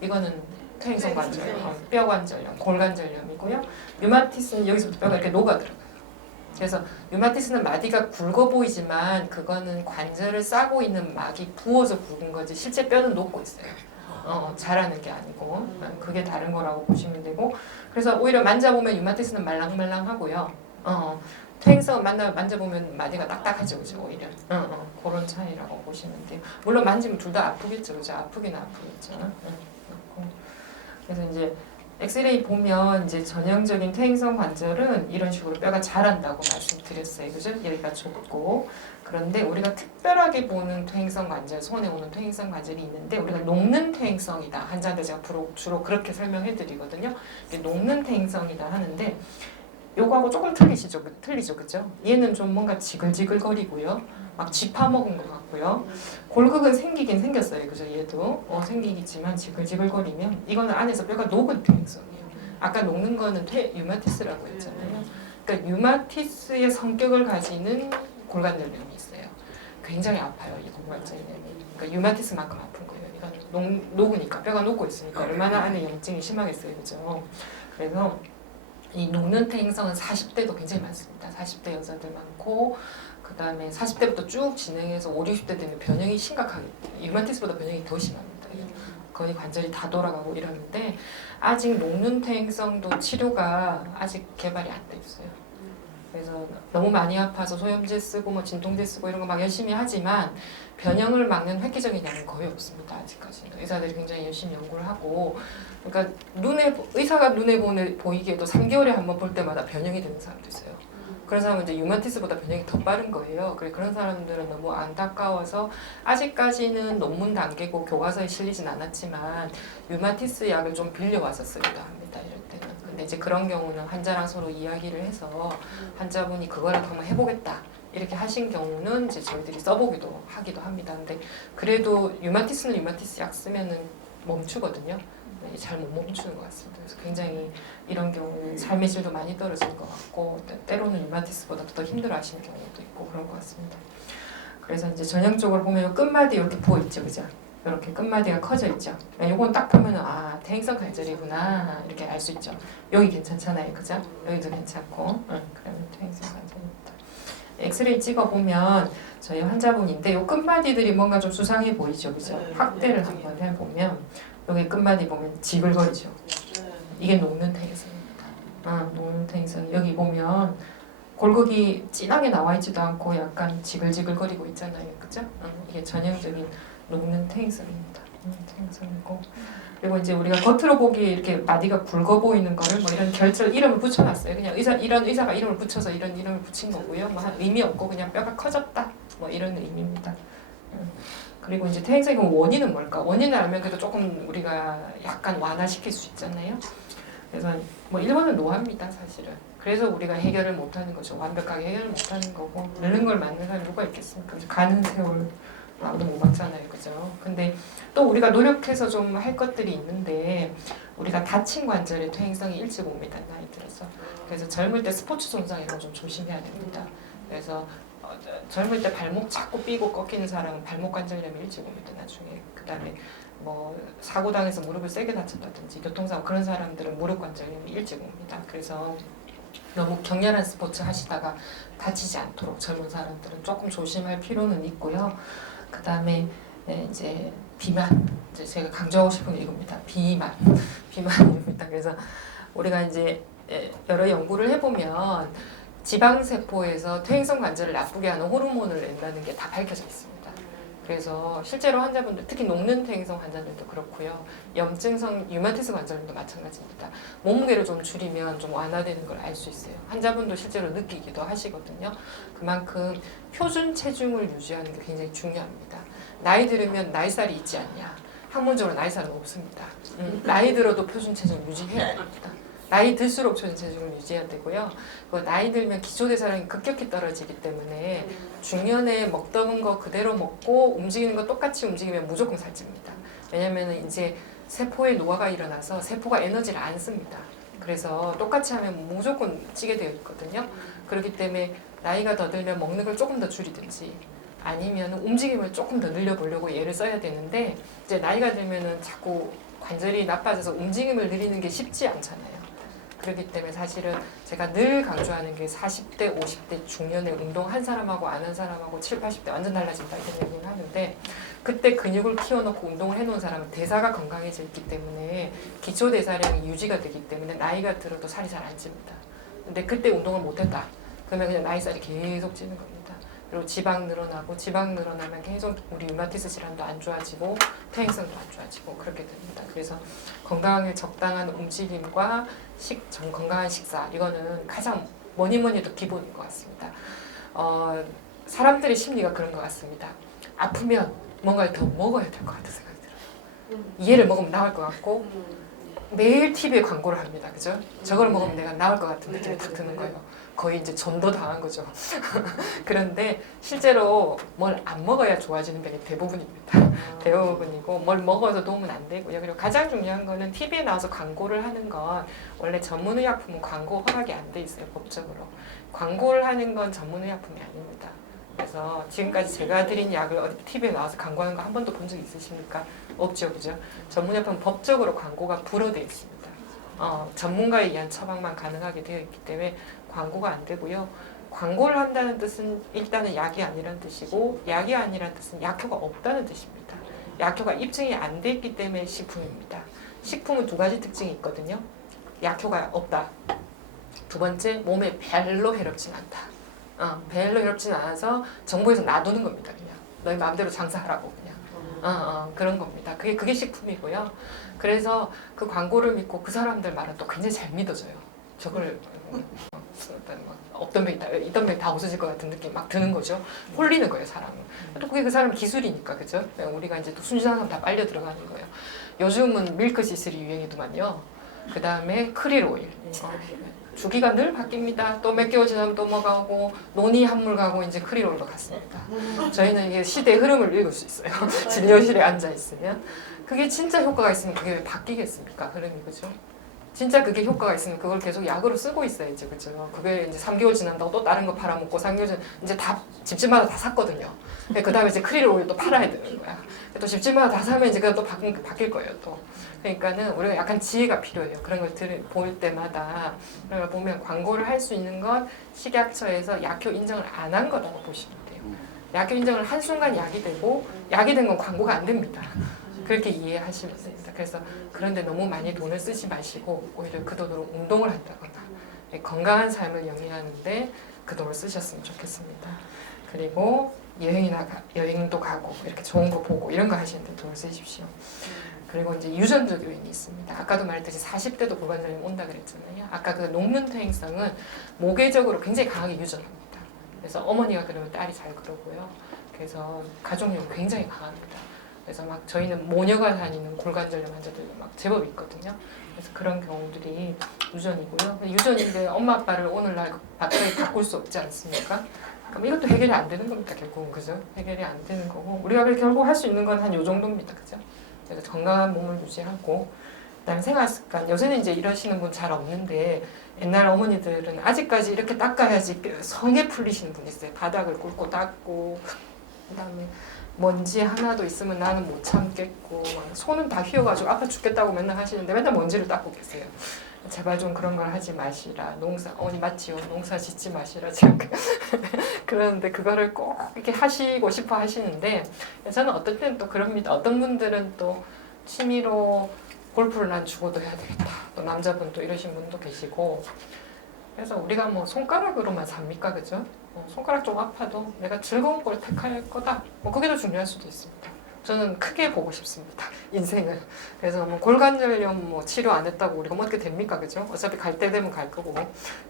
이거는 퇴행성 관절염, 뼈 관절염, 골 관절염이고요. 류마티스는 여기서부터 뼈가 이렇게 녹아 들어가요. 그래서 류마티스는 마디가 굵어 보이지만 그거는 관절을 싸고 있는 막이 부어서 굵은 거지 실제 뼈는 녹고 있어요. 자라는 게 아니고 그게 다른 거라고 보시면 되고 그래서 오히려 만져보면 류마티스는 말랑말랑하고요. 퇴행성 만져보면 마디가 딱딱하죠, 그죠? 오히려 그런 차이라고 보시면 돼요. 물론 만지면 둘 다 아프겠죠, 그죠? 아프긴 아프겠죠. 그래서 이제 엑스레이 보면 이제 전형적인 퇴행성 관절은 이런 식으로 뼈가 자란다고 말씀드렸어요, 그죠? 여기가 좁고 그런데 우리가 특별하게 보는 퇴행성 관절, 손에 오는 퇴행성 관절이 있는데 우리가 녹는 퇴행성이다. 환자한테 제가 주로 그렇게 설명해드리거든요. 녹는 퇴행성이다 하는데 요거하고 조금 틀리죠, 그죠? 얘는 좀 뭔가 지글지글거리고요, 막 쥐파먹은 것 같고요. 골극은 생기긴 생겼어요, 그죠? 얘도 생기겠지만 지글지글거리면 이거는 안에서 뼈가 녹은 퇴행성이에요. 아까 녹는 거는 류마티스라고 했잖아요. 그러니까 류마티스의 성격을 가지는 골관절염이 있어요. 굉장히 아파요, 이 골관절염이. 그러니까 류마티스만큼 아픈 거예요. 이건 녹으니까 뼈가 녹고 있으니까 얼마나 안에 염증이 심하겠어요, 그죠? 그래서 이 녹는 퇴행성은 40대도 굉장히 많습니다. 40대 여자들 많고 그 다음에 40대부터 쭉 진행해서 50, 60대 되면 변형이 심각하게 류마티스보다 변형이 더 심합니다. 거의 관절이 다 돌아가고 이러는데 아직 녹는 퇴행성도 치료가 아직 개발이 안 돼 있어요. 그래서 너무 많이 아파서 소염제 쓰고 뭐 진통제 쓰고 이런 거 막 열심히 하지만 변형을 막는 획기적인 약은 거의 없습니다. 아직까지는. 의사들이 굉장히 열심히 연구를 하고 그러니까 의사가 눈에 보이기에도 3개월에 한 번 볼 때마다 변형이 되는 사람도 있어요. 그런 사람은 이제 류마티스보다 변형이 더 빠른 거예요. 그런 사람들은 너무 안타까워서 아직까지는 논문 단계고 교과서에 실리진 않았지만 류마티스 약을 좀 빌려와서 쓰기도 합니다. 이럴 때는. 근데 이제 그런 경우는 환자랑 서로 이야기를 해서 환자분이 그거라도 한번 해보겠다 이렇게 하신 경우는 이제 저희들이 써보기도 하기도 합니다. 근데 그래도 류마티스는 류마티스 약 쓰면은 멈추거든요. 잘 못 멈추는 것 같습니다. 그래서 굉장히 이런 경우는 삶의 질도 많이 떨어질 것 같고 때로는 류마티스보다 더 힘들어하시는 경우도 있고 그런 것 같습니다. 그래서 이제 전형적으로 보면 끝마디 이렇게 부어 있죠, 그죠? 이렇게 끝마디가 커져 있죠. 이건 딱 보면은 아 퇴행성 관절이구나 이렇게 알 수 있죠. 여기 괜찮잖아요, 그죠? 여기도 괜찮고, 그러면 퇴행성 관절입니다. 엑스레이 찍어보면 저희 환자분인데 이 끝마디들이 뭔가 좀 수상해 보이죠, 그죠? 확대를 한번 해보면 여기 끝마디 보면 지글거리죠. 이게 녹는 퇴행성입니다. 녹는 퇴행성. 여기 보면 골격이 진하게 나와 있지도 않고 약간 지글지글거리고 있잖아요, 그죠? 이게 전형적인 녹는 퇴행성입니다. 퇴행성이고. 그리고 이제 우리가 겉으로 보기 이렇게 마디가 굵어 보이는 거를 뭐 이런 결절 이름을 붙여놨어요. 그냥 이런 의사가 이름을 붙여서 이런 이름을 붙인 거고요. 뭐 의미 없고 그냥 뼈가 커졌다 뭐 이런 의미입니다. 그리고 이제 퇴행성의 원인은 뭘까? 원인을 알면 그래도 조금 우리가 약간 완화시킬 수 있잖아요. 그래서 뭐 1번은 노화입니다, 사실은. 그래서 우리가 해결을 못하는 거죠. 완벽하게 해결을 못하는 거고 늙는 걸 막는 사람이 누가 있겠습니까? 가는 세월 아무도 못 막잖아요, 그죠? 근데 또 우리가 노력해서 좀 할 것들이 있는데 우리가 다친 관절의 퇴행성이 일찍 옵니다, 나이 들어서. 그래서 젊을 때 스포츠 손상 이런 거 좀 조심해야 됩니다. 그래서 젊을 때 발목 자꾸 삐고 꺾이는 사람은 발목 관절염이 일찍 옵니다, 나중에. 그다음에 뭐 사고 당해서 무릎을 세게 다쳤다든지 교통사고 그런 사람들은 무릎 관절염이 일찍 옵니다. 그래서 너무 격렬한 스포츠 하시다가 다치지 않도록 젊은 사람들은 조금 조심할 필요는 있고요. 그다음에 이제 비만, 이제 제가 강조하고 싶은 게 이겁니다. 비만입니다. 그래서 우리가 이제 여러 연구를 해보면 지방 세포에서 퇴행성 관절을 나쁘게 하는 호르몬을 낸다는 게 다 밝혀져 있습니다. 그래서 실제로 환자분들, 특히 녹는 퇴행성 환자들도 그렇고요. 염증성 류마티스 관절염도 마찬가지입니다. 몸무게를 좀 줄이면 좀 완화되는 걸 알 수 있어요. 환자분도 실제로 느끼기도 하시거든요. 그만큼 표준 체중을 유지하는 게 굉장히 중요합니다. 나이 들으면 나이살이 있지 않냐? 학문적으로 나이살은 없습니다. 나이 들어도 표준 체중 유지해야 됩니다. 나이 들수록 표준 체중을 유지해야 되고요. 나이 들면 기초대사량이 급격히 떨어지기 때문에 중년에 먹던 거 그대로 먹고 움직이는 거 똑같이 움직이면 무조건 살찝니다. 왜냐면 이제 세포의 노화가 일어나서 세포가 에너지를 안 씁니다. 그래서 똑같이 하면 무조건 찌게 되어 있거든요. 그렇기 때문에 나이가 더 들면 먹는 걸 조금 더 줄이든지 아니면 움직임을 조금 더 늘려보려고 애를 써야 되는데 이제 나이가 들면은 자꾸 관절이 나빠져서 움직임을 늘리는 게 쉽지 않잖아요. 그렇기 때문에 사실은 제가 늘 강조하는 게 40대, 50대 중년에 운동한 사람하고 안 한 사람하고 7, 80대 완전 달라진다 이런 얘기를 하는데 그때 근육을 키워놓고 운동을 해놓은 사람은 대사가 건강해져 있기 때문에 기초대사량이 유지가 되기 때문에 나이가 들어도 살이 잘 안 찝니다. 근데 그때 운동을 못했다. 그러면 그냥 나이살이 계속 찌는 겁니다. 그리고 지방 늘어나면 계속 우리 류마티스 질환도 안 좋아지고 퇴행성도 안 좋아지고 그렇게 됩니다. 그래서 건강에 적당한 움직임과 건강한 식사 이거는 가장 뭐니 해도 기본인 것 같습니다. 사람들의 심리가 그런 것 같습니다. 아프면 뭔가를 더 먹어야 될 것 같은 생각이 들어요. 얘를 먹으면 나을 것 같고 매일 TV에 광고를 합니다. 그죠? 저걸 먹으면 내가 나을 것 같은 느낌이 딱 드는 거예요. 거의 이제 전도 당한 거죠. 그런데 실제로 뭘 안 먹어야 좋아지는 병이 대부분입니다. 대부분이고 뭘 먹어서 도움은 안 되고요. 그리고 가장 중요한 거는 TV에 나와서 광고를 하는 건 원래 전문의약품은 광고 허락이 안 돼 있어요. 법적으로. 광고를 하는 건 전문의약품이 아닙니다. 그래서 지금까지 제가 드린 약을 어디 TV에 나와서 광고하는 거 한 번도 본 적 있으십니까? 없죠, 그죠? 전문의약품은 법적으로 광고가 불허되어 있습니다. 전문가에 의한 처방만 가능하게 되어 있기 때문에 광고가 안 되고요. 광고를 한다는 뜻은 일단은 약이 아니라는 뜻이고 약이 아니라는 뜻은 약효가 없다는 뜻입니다. 약효가 입증이 안 돼 있기 때문에 식품입니다. 식품은 두 가지 특징이 있거든요. 약효가 없다. 두 번째, 몸에 별로 해롭진 않다. 별로 해롭진 않아서 정부에서 놔두는 겁니다. 그냥 너희 마음대로 장사하라고 그냥 그런 겁니다. 그게 식품이고요. 그래서 그 광고를 믿고 그 사람들 말은 또 굉장히 잘 믿어져요. 저걸 없던 병이 있던 병이 다 없어질 것 같은 느낌 막 드는 거죠. 홀리는 거예요, 사람은. 또 그게 그 사람 기술이니까, 그죠? 우리가 이제 또 순진한 사람 다 빨려 들어가는 거예요. 요즘은 밀크 시슬이 유행이더만요. 그 다음에 크릴 오일. 주기가 늘 바뀝니다. 또 몇 개월 지나면 또 뭐가 오고 논이 한물 가고 이제 크릴 오일로 갔습니다. 저희는 이게 시대의 흐름을 읽을 수 있어요. 진료실에 앉아 있으면. 그게 진짜 효과가 있으면 그게 왜 바뀌겠습니까? 흐름이, 그죠? 진짜 그게 효과가 있으면 그걸 계속 약으로 쓰고 있어야죠, 그죠? 그게 이제 3개월 지난다고 또 다른 거 팔아먹고 3개월 전 이제 다 집집마다 다 샀거든요. 그 다음에 이제 크릴 오일 또 팔아야 되는 거야. 또 집집마다 다 사면 이제 그거 또 바뀔 거예요, 또. 그러니까는 우리가 약간 지혜가 필요해요. 그런 걸 볼 때마다 그런 걸 보면 광고를 할 수 있는 건 식약처에서 약효 인정을 안 한 거라고 보시면 돼요. 약효 인정을 한 순간 약이 되고 약이 된 건 광고가 안 됩니다. 그렇게 이해하시면 됩니다. 그래서 그런데 너무 많이 돈을 쓰지 마시고 오히려 그 돈으로 운동을 한다거나 건강한 삶을 영위하는데 그 돈을 쓰셨으면 좋겠습니다. 그리고 여행도 가고 이렇게 좋은 거 보고 이런 거 하시는데 돈을 쓰십시오. 그리고 이제 유전적 요인이 있습니다. 아까도 말했듯이 40대도 고관절염 온다 그랬잖아요. 아까 그 녹는 퇴행성은 모계적으로 굉장히 강하게 유전합니다. 그래서 어머니가 그러면 딸이 잘 그러고요. 그래서 가족력이 굉장히 강합니다. 그래서 막 저희는 모녀가 다니는 골관절염 환자들도 막 제법 있거든요. 그래서 그런 경우들이 유전이고요. 유전인데 엄마 아빠를 오늘날 갑자기 바꿀 수 없지 않습니까? 그럼 이것도 해결이 안 되는 겁니다. 결국은 그죠? 해결이 안 되는 거고 우리가 결국 할 수 있는 건 한 요 정도입니다. 그죠? 그래서 건강한 몸을 유지하고 그다음에 생활 습관 요새는 이제 이러시는 분 잘 없는데 옛날 어머니들은 아직까지 이렇게 닦아야지 성에 풀리시는 분이 있어요. 바닥을 꿇고 닦고 그다음에 먼지 하나도 있으면 나는 못 참겠고 막 손은 다 휘어가지고 아파 죽겠다고 맨날 하시는데 맨날 먼지를 닦고 계세요. 제발 좀 그런 걸 하지 마시라. 어머니 맞지요? 농사 짓지 마시라. 제가 그러는데 그거를 꼭 이렇게 하시고 싶어 하시는데 저는 어떨 때는 또 그럽니다. 어떤 분들은 또 취미로 골프를 난 죽어도 해야 되겠다. 또 남자분 또 이러신 분도 계시고 그래서 우리가 뭐 손가락으로만 삽니까? 그죠? 손가락 좀 아파도 내가 즐거운 걸 택할 거다. 뭐 그게 더 중요할 수도 있습니다. 저는 크게 보고 싶습니다. 인생을. 그래서 뭐 골관절염 뭐 치료 안 했다고 우리가 뭐 어떻게 됩니까? 그죠? 어차피 갈 때 되면 갈 거고.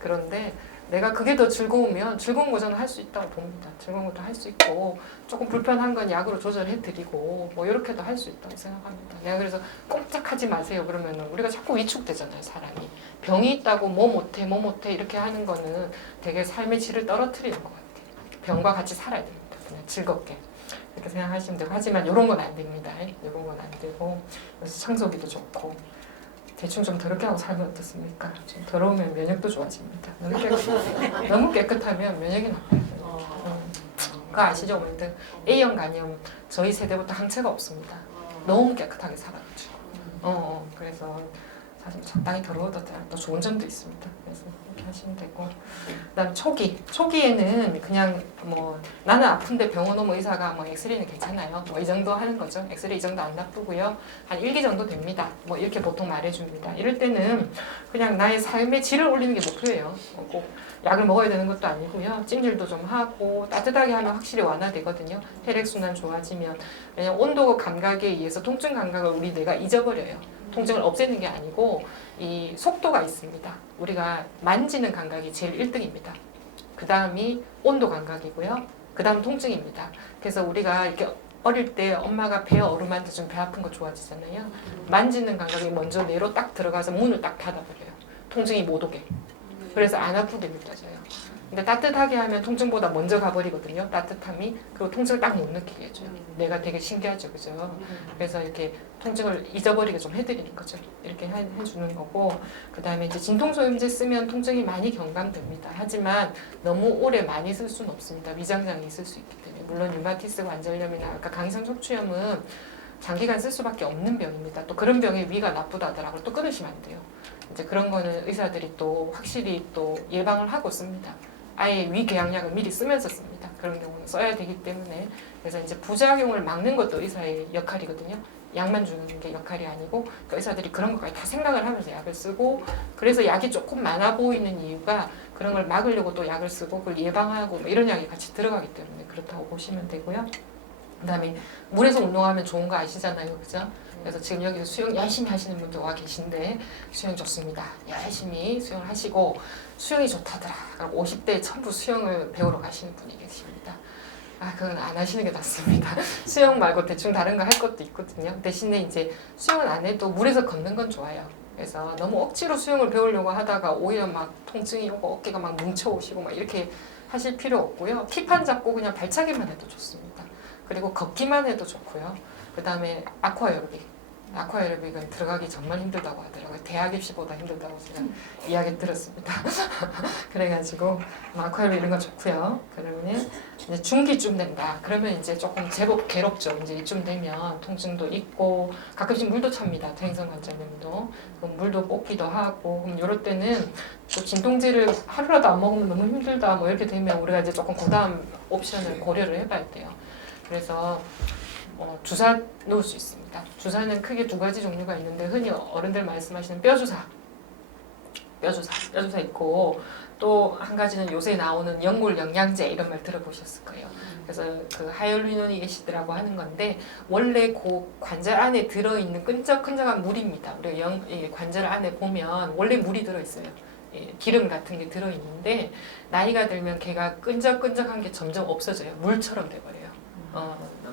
그런데 내가 그게 더 즐거우면 즐거운 거 저는 할 수 있다고 봅니다. 즐거운 것도 할 수 있고 조금 불편한 건 약으로 조절해 드리고 뭐 이렇게도 할 수 있다고 생각합니다. 내가 그래서 꼼짝하지 마세요 그러면은 우리가 자꾸 위축되잖아요. 사람이. 병이 있다고 뭐 못해 이렇게 하는 거는 되게 삶의 질을 떨어뜨리는 것 같아요. 병과 같이 살아야 됩니다. 그냥 즐겁게. 이렇게 생각하시면 되고 하지만 이런 건 안 됩니다. 이런 건 안 되고 그래서 청소기도 좋고 대충 좀 더럽게 하고 살면 어떻습니까? 좀 더러우면 면역도 좋아집니다. 너무 깨끗하면 면역이 나빠요. 그거 아시죠? 어머니들 A형 간염 저희 세대부터 항체가 없습니다. 너무 깨끗하게 살아가지고 그래서 사실 적당히 더러워도 또 좋은 점도 있습니다. 그래서 이렇게 하시면 되고 그다음 초기에는 그냥 뭐 나는 아픈데 병원 오면 의사가 뭐 엑스레이는 괜찮아요. 뭐 이 정도 하는 거죠. 엑스레이 이 정도 안 나쁘고요. 한 1기 정도 됩니다. 뭐 이렇게 보통 말해줍니다. 이럴 때는 그냥 나의 삶의 질을 올리는 게 목표예요. 꼭 약을 먹어야 되는 것도 아니고요. 찜질도 좀 하고 따뜻하게 하면 확실히 완화되거든요. 혈액순환 좋아지면 왜냐면 온도 감각에 의해서 통증 감각을 우리 뇌가 잊어버려요. 통증을 없애는 게 아니고 이 속도가 있습니다. 우리가 만지는 감각이 제일 1등입니다. 그 다음이 온도 감각이고요. 그 다음 통증입니다. 그래서 우리가 이렇게 어릴 때 엄마가 배 어루만져주면 배 아픈 거 좋아지잖아요. 만지는 감각이 먼저 뇌로 딱 들어가서 문을 딱 닫아버려요. 통증이 못 오게. 그래서 안 아프게 느껴져요. 근데 따뜻하게 하면 통증보다 먼저 가버리거든요. 따뜻함이. 그리고 통증을 딱 못 느끼게 해줘요. 뇌가 되게 신기하죠. 그죠? 그래서 이렇게 통증을 잊어버리게 좀 해드리는 거죠. 이렇게 해주는 거고 그 다음에 이제 진통소염제 쓰면 통증이 많이 경감됩니다. 하지만 너무 오래 많이 쓸 수는 없습니다. 위장장애 있을 수 있기 때문에. 물론 류마티스 관절염이나 아까 강성 척추염은 장기간 쓸 수밖에 없는 병입니다. 또 그런 병에 위가 나쁘다더라고 또 끊으시면 안 돼요. 이제 그런 거는 의사들이 또 확실히 또 예방을 하고 씁니다. 아예 위궤양약을 미리 쓰면서 씁니다. 그런 경우는 써야 되기 때문에 그래서 이제 부작용을 막는 것도 의사의 역할이거든요. 약만 주는 게 역할이 아니고 그러니까 의사들이 그런 것까지 다 생각을 하면서 약을 쓰고 그래서 약이 조금 많아 보이는 이유가 그런 걸 막으려고 또 약을 쓰고 그걸 예방하고 뭐 이런 약이 같이 들어가기 때문에 그렇다고 보시면 되고요. 그다음에 물에서 운동하면 좋은 거 아시잖아요, 그죠? 그래서 지금 여기서 수영 열심히 하시는 분들 와 계신데 수영 좋습니다. 열심히 수영을 하시고 수영이 좋다더라. 그럼 50대에 전부 수영을 배우러 가시는 분이 계십니다. 그건 안 하시는 게 낫습니다. 수영 말고 대충 다른 거 할 것도 있거든요. 대신에 이제 수영을 안 해도 물에서 걷는 건 좋아요. 그래서 너무 억지로 수영을 배우려고 하다가 오히려 막 통증이 오고 어깨가 막 뭉쳐오시고 막 이렇게 하실 필요 없고요. 킥판 잡고 그냥 발차기만 해도 좋습니다. 그리고 걷기만 해도 좋고요. 그 다음에 아쿠아에로빅. 아쿠아에로빅은 들어가기 정말 힘들다고 하더라고요. 대학 입시보다 힘들다고 제가 이야기 들었습니다. 그래가지고 아쿠아에로빅 이런 거 좋고요. 그러면 이제 중기쯤 된다. 그러면 이제 조금 제법 괴롭죠. 이제 이쯤 되면 통증도 있고 가끔씩 물도 찹니다. 퇴행성 관절염도. 그럼 물도 뽑기도 하고 그럼 이럴 때는 또 진통제를 하루라도 안 먹으면 너무 힘들다. 뭐 이렇게 되면 우리가 이제 조금 그다음 옵션을 고려를 해봐야 돼요. 그래서 주사 놓을 수 있습니다. 주사는 크게 두 가지 종류가 있는데 흔히 어른들 말씀하시는 뼈주사 있고 또 한 가지는 요새 나오는 연골 영양제 이런 말 들어보셨을 거예요. 그래서 그 하이얼루로닉 애시드라고 하는 건데 원래 그 관절 안에 들어있는 끈적끈적한 물입니다. 우리가 이 관절 안에 보면 원래 물이 들어있어요. 기름 같은 게 들어있는데 나이가 들면 걔가 끈적끈적한 게 점점 없어져요. 물처럼 돼버려요.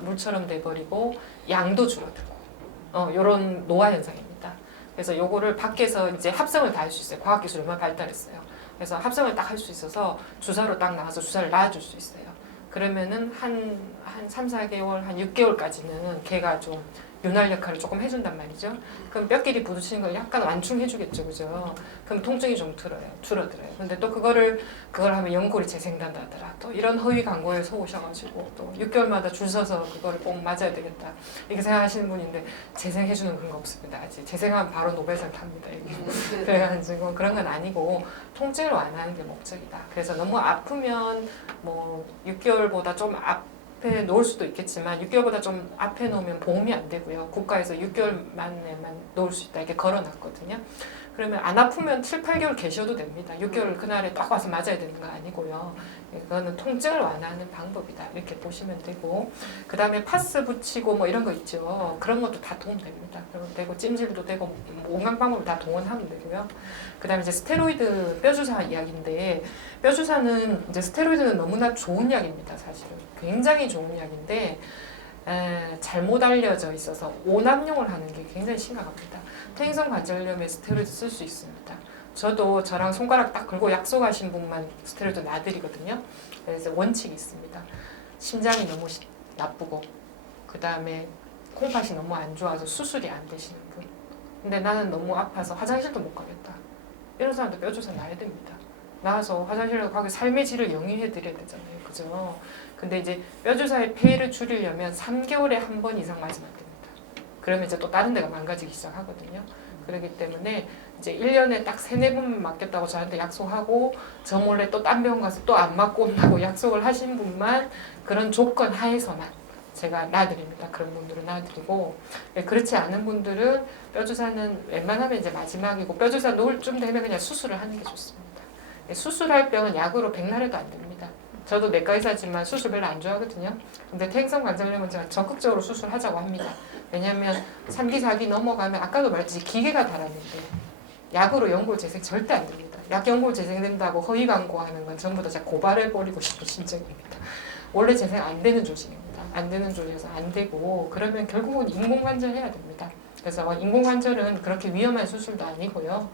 물처럼 돼버리고 양도 줄어들고 이런 노화 현상입니다. 그래서 요거를 밖에서 이제 합성을 다 할 수 있어요. 과학기술이 얼마나 발달했어요. 그래서 합성을 딱 할 수 있어서 주사로 딱 나와서 주사를 놔줄 수 있어요. 그러면은 한 3, 4개월, 한 6개월까지는 걔가 좀 윤활 역할을 조금 해준단 말이죠. 그럼 뼈끼리 부딪히는 걸 약간 완충해주겠죠, 그죠? 그럼 통증이 좀 줄어들어요. 근데 또 그걸 하면 연골이 재생된다더라. 또 이런 허위 광고에 속으셔가지고 또 6개월마다 줄 서서 그거를 꼭 맞아야 되겠다. 이렇게 생각하시는 분인데 재생해주는 그런 거 없습니다. 아직 재생하면 바로 노벨상 탑니다. 이게. 그래가지고 그런 건 아니고 통증을 완화하는 게 목적이다. 그래서 너무 아프면 뭐 6개월보다 좀 앞에 놓을 수도 있겠지만 6개월보다 좀 앞에 놓으면 보험이 안 되고요. 국가에서 6개월 만에만 놓을 수 있다 이렇게 걸어놨거든요. 그러면 안 아프면 7, 8개월 계셔도 됩니다. 6개월 그날에 딱 와서 맞아야 되는 거 아니고요. 이거는 통증을 완화하는 방법이다 이렇게 보시면 되고, 그 다음에 파스 붙이고 뭐 이런 거 있죠. 그런 것도 다 도움됩니다. 그러면 되고 찜질도 되고 뭐 온갖 방법을 다 동원하면 되고요. 그 다음에 이제 스테로이드 뼈주사 이야기인데, 뼈주사는 이제 스테로이드는 너무나 좋은 약입니다. 사실은 굉장히 좋은 약인데 잘못 알려져 있어서 오남용을 하는 게 굉장히 심각합니다. 퇴행성 관절염에 스테로이드 쓸 수 있습니다. 저도 저랑 손가락 딱 걸고 약속하신 분만 스테로이드 놔드리거든요. 그래서 원칙이 있습니다. 심장이 너무 나쁘고 그 다음에 콩팥이 너무 안 좋아서 수술이 안 되시는 분, 근데 나는 너무 아파서 화장실도 못 가겠다, 이런 사람도 뼈주사 놔야 됩니다. 나와서 화장실로 가고 삶의 질을 영위해 드려야 되잖아요, 그죠? 근데 이제 뼈주사의 폐해를 줄이려면 3개월에 한 번 이상 맞으면 안 됩니다. 그러면 이제 또 다른 데가 망가지기 시작하거든요. 그렇기 때문에 이제 1년에 딱 3, 4번 맞겠다고 저한테 약속하고 저 몰래 또 딴 병원 가서 또 안 맞고 온다고 약속을 하신 분만 그런 조건 하에서만 제가 놔드립니다. 그런 분들은 놔드리고, 그렇지 않은 분들은 뼈주사는 웬만하면 이제 마지막이고, 뼈주사 놓을 쯤 되면 그냥 수술을 하는 게 좋습니다. 수술할 병은 약으로 백날해도 안 됩니다. 저도 내과 의사지만 수술 별로 안 좋아하거든요. 근데 퇴행성 관절염은 제가 적극적으로 수술하자고 합니다. 왜냐하면 3기, 4기 넘어가면 아까도 말했듯이 기계가 달았는데 약으로 연골 재생 절대 안 됩니다. 약 연골 재생된다고 허위 광고하는 건 전부 다 제가 고발해버리고 싶은 심정입니다. 원래 재생 안 되는 조직입니다. 안 되는 조직에서 안 되고, 그러면 결국은 인공관절 해야 됩니다. 그래서 인공관절은 그렇게 위험한 수술도 아니고요.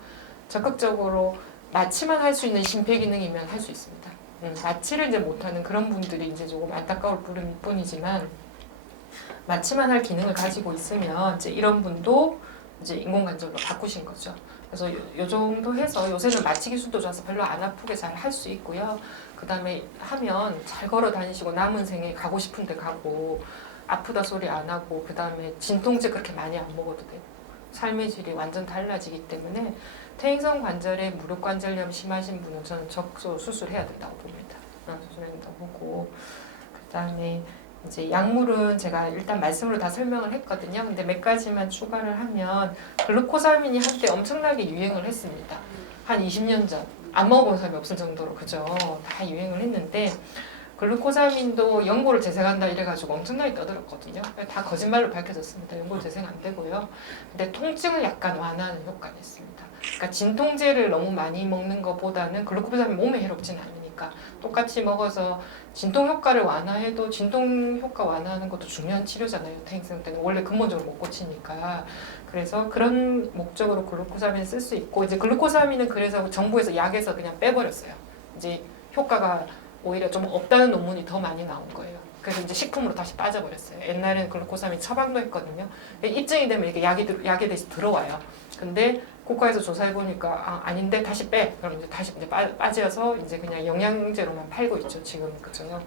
적극적으로 마취만 할 수 있는 심폐기능이면 할 수 있습니다. 마취를 이제 못하는 그런 분들이 이제 조금 안타까울 뿐이지만, 마취만 할 기능을 가지고 있으면 이제 이런 분도 이제 인공관절로 바꾸신 거죠. 그래서 요 정도 해서 요새는 마취 기술도 좋아서 별로 안 아프게 잘 할 수 있고요. 그 다음에 하면 잘 걸어 다니시고 남은 생에 가고 싶은 데 가고 아프다 소리 안 하고, 그 다음에 진통제 그렇게 많이 안 먹어도 되고 삶의 질이 완전 달라지기 때문에 퇴행성 관절에 무릎 관절염 심하신 분은 저는 적극적으로 수술해야 된다고 봅니다. 수술해야 된다고 보고, 그 다음에 이제 약물은 제가 일단 말씀으로 다 설명을 했거든요. 근데 몇 가지만 추가를 하면, 글루코사민이 한때 엄청나게 유행을 했습니다. 한 20년 전. 안 먹어본 사람이 없을 정도로, 그죠? 다 유행을 했는데, 글루코사민도 연골을 재생한다 이래가지고 엄청나게 떠들었거든요. 다 거짓말로 밝혀졌습니다. 연골 재생 안 되고요. 근데 통증을 약간 완화하는 효과가 있습니다. 그러니까 진통제를 너무 많이 먹는 것보다는 글루코사민 몸에 해롭진 않으니까 똑같이 먹어서 진통 효과를 완화해도 진통 효과 완화하는 것도 중요한 치료잖아요. 퇴행성 때는 원래 근본적으로 못 고치니까. 그래서 그런 목적으로 글루코사민을 쓸 수 있고, 이제 글루코사민은 그래서 정부에서 약에서 그냥 빼버렸어요. 이제 효과가 오히려 좀 없다는 논문이 더 많이 나온 거예요. 그래서 이제 식품으로 다시 빠져버렸어요. 옛날에는 글루코사민 처방도 했거든요. 입증이 되면 이게 약에 대해서 들어와요. 근데 국가에서 조사해 보니까 아닌데 다시 빼. 그럼 이제 다시 이제 빠져서 이제 그냥 영양제로만 팔고 있죠, 지금. 그죠?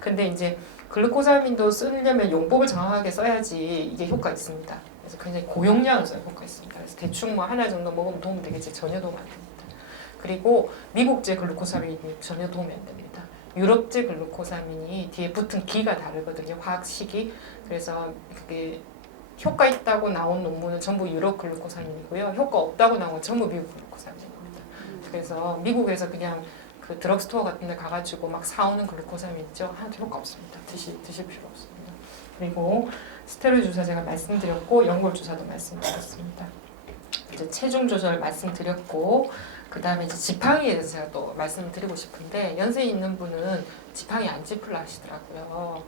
근데 이제 글루코사민도 쓰려면 용법을 정확하게 써야지 이게 효과 있습니다. 그래서 굉장히 고용량을 써야 효과 있습니다. 그래서 대충 뭐 하나 정도 먹으면 도움 되겠지, 전혀 도움 안 됩니다. 그리고 미국제 글루코사민이 전혀 도움이 안 됩니다. 유럽제 글루코사민이 뒤에 붙은 기가 다르거든요, 화학식이. 그래서 그게 효과 있다고 나온 논문은 전부 유럽 글루코사민이고요. 효과 없다고 나온 건 전부 미국 글루코사민입니다. 그래서 미국에서 그냥 그 드럭스토어 같은 데 가가지고 막 사오는 글루코사민 있죠? 하나도 효과 없습니다. 드실 필요 없습니다. 그리고 스테로이드 주사 제가 말씀드렸고 연골 주사도 말씀드렸습니다. 이제 체중 조절 말씀드렸고 그 다음에 이제 지팡이에 대해서 제가 또 말씀드리고 싶은데 연세 있는 분은 지팡이 안 짚으려 하시더라고요.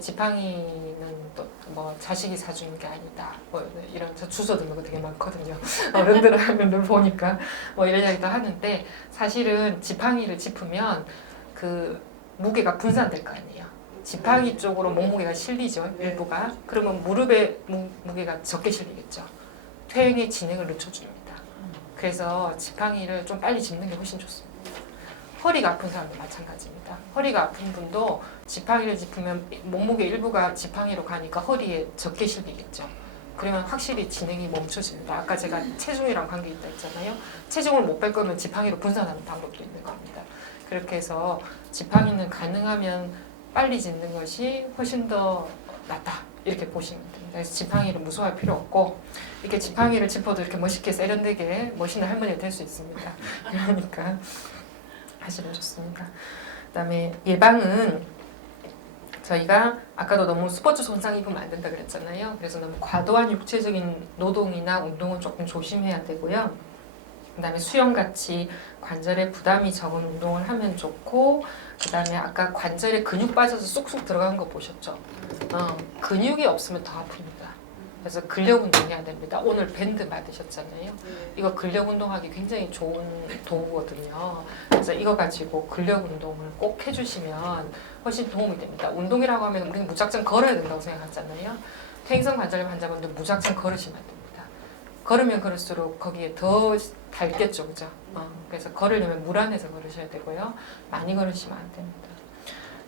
지팡이는 또 뭐 자식이 사주는 게 아니다. 뭐 이런 저 주워 듣는 거 되게 많거든요. 어른들 하면을 보니까 뭐 이런 이야기도 하는데 사실은 지팡이를 짚으면 그 무게가 분산될 거 아니에요. 지팡이 쪽으로 몸무게가 실리죠. 일부가. 그러면 무릎에 무게가 적게 실리겠죠. 퇴행의 진행을 늦춰줍니다. 그래서 지팡이를 좀 빨리 짚는 게 훨씬 좋습니다. 허리가 아픈 사람도 마찬가지입니다. 허리가 아픈 분도 지팡이를 짚으면 몸무게 일부가 지팡이로 가니까 허리에 적게 실리겠죠. 그러면 확실히 진행이 멈춰집니다. 아까 제가 체중이랑 관계 있다 했잖아요. 체중을 못 뺄 거면 지팡이로 분산하는 방법도 있는 겁니다. 그렇게 해서 지팡이는 가능하면 빨리 짚는 것이 훨씬 더 낫다. 이렇게 보시면 됩니다. 그래서 지팡이를 무서워할 필요 없고 이렇게 지팡이를 짚어도 이렇게 멋있게 세련되게 멋있는 할머니가 될 수 있습니다. 그러니까 하시면 좋습니다. 그다음에 예방은 저희가 아까도 너무 스포츠 손상 입으면 안 된다 그랬잖아요. 그래서 너무 과도한 육체적인 노동이나 운동은 조금 조심해야 되고요. 그다음에 수영같이 관절에 부담이 적은 운동을 하면 좋고 그다음에 아까 관절에 근육 빠져서 쑥쑥 들어간 거 보셨죠? 근육이 없으면 더 아픕니다. 그래서 근력 운동해야 됩니다. 오늘 밴드 맞으셨잖아요. 이거 근력 운동하기 굉장히 좋은 도구거든요. 그래서 이거 가지고 근력 운동을 꼭 해주시면 훨씬 도움이 됩니다. 운동이라고 하면 우리는 무작정 걸어야 된다고 생각하잖아요. 퇴행성 관절염 환자분들 무작정 걸으시면 안 됩니다. 걸으면 걸을수록 거기에 더 닳겠죠, 그죠? 그래서 걸으려면 물 안에서 걸으셔야 되고요. 많이 걸으시면 안 됩니다.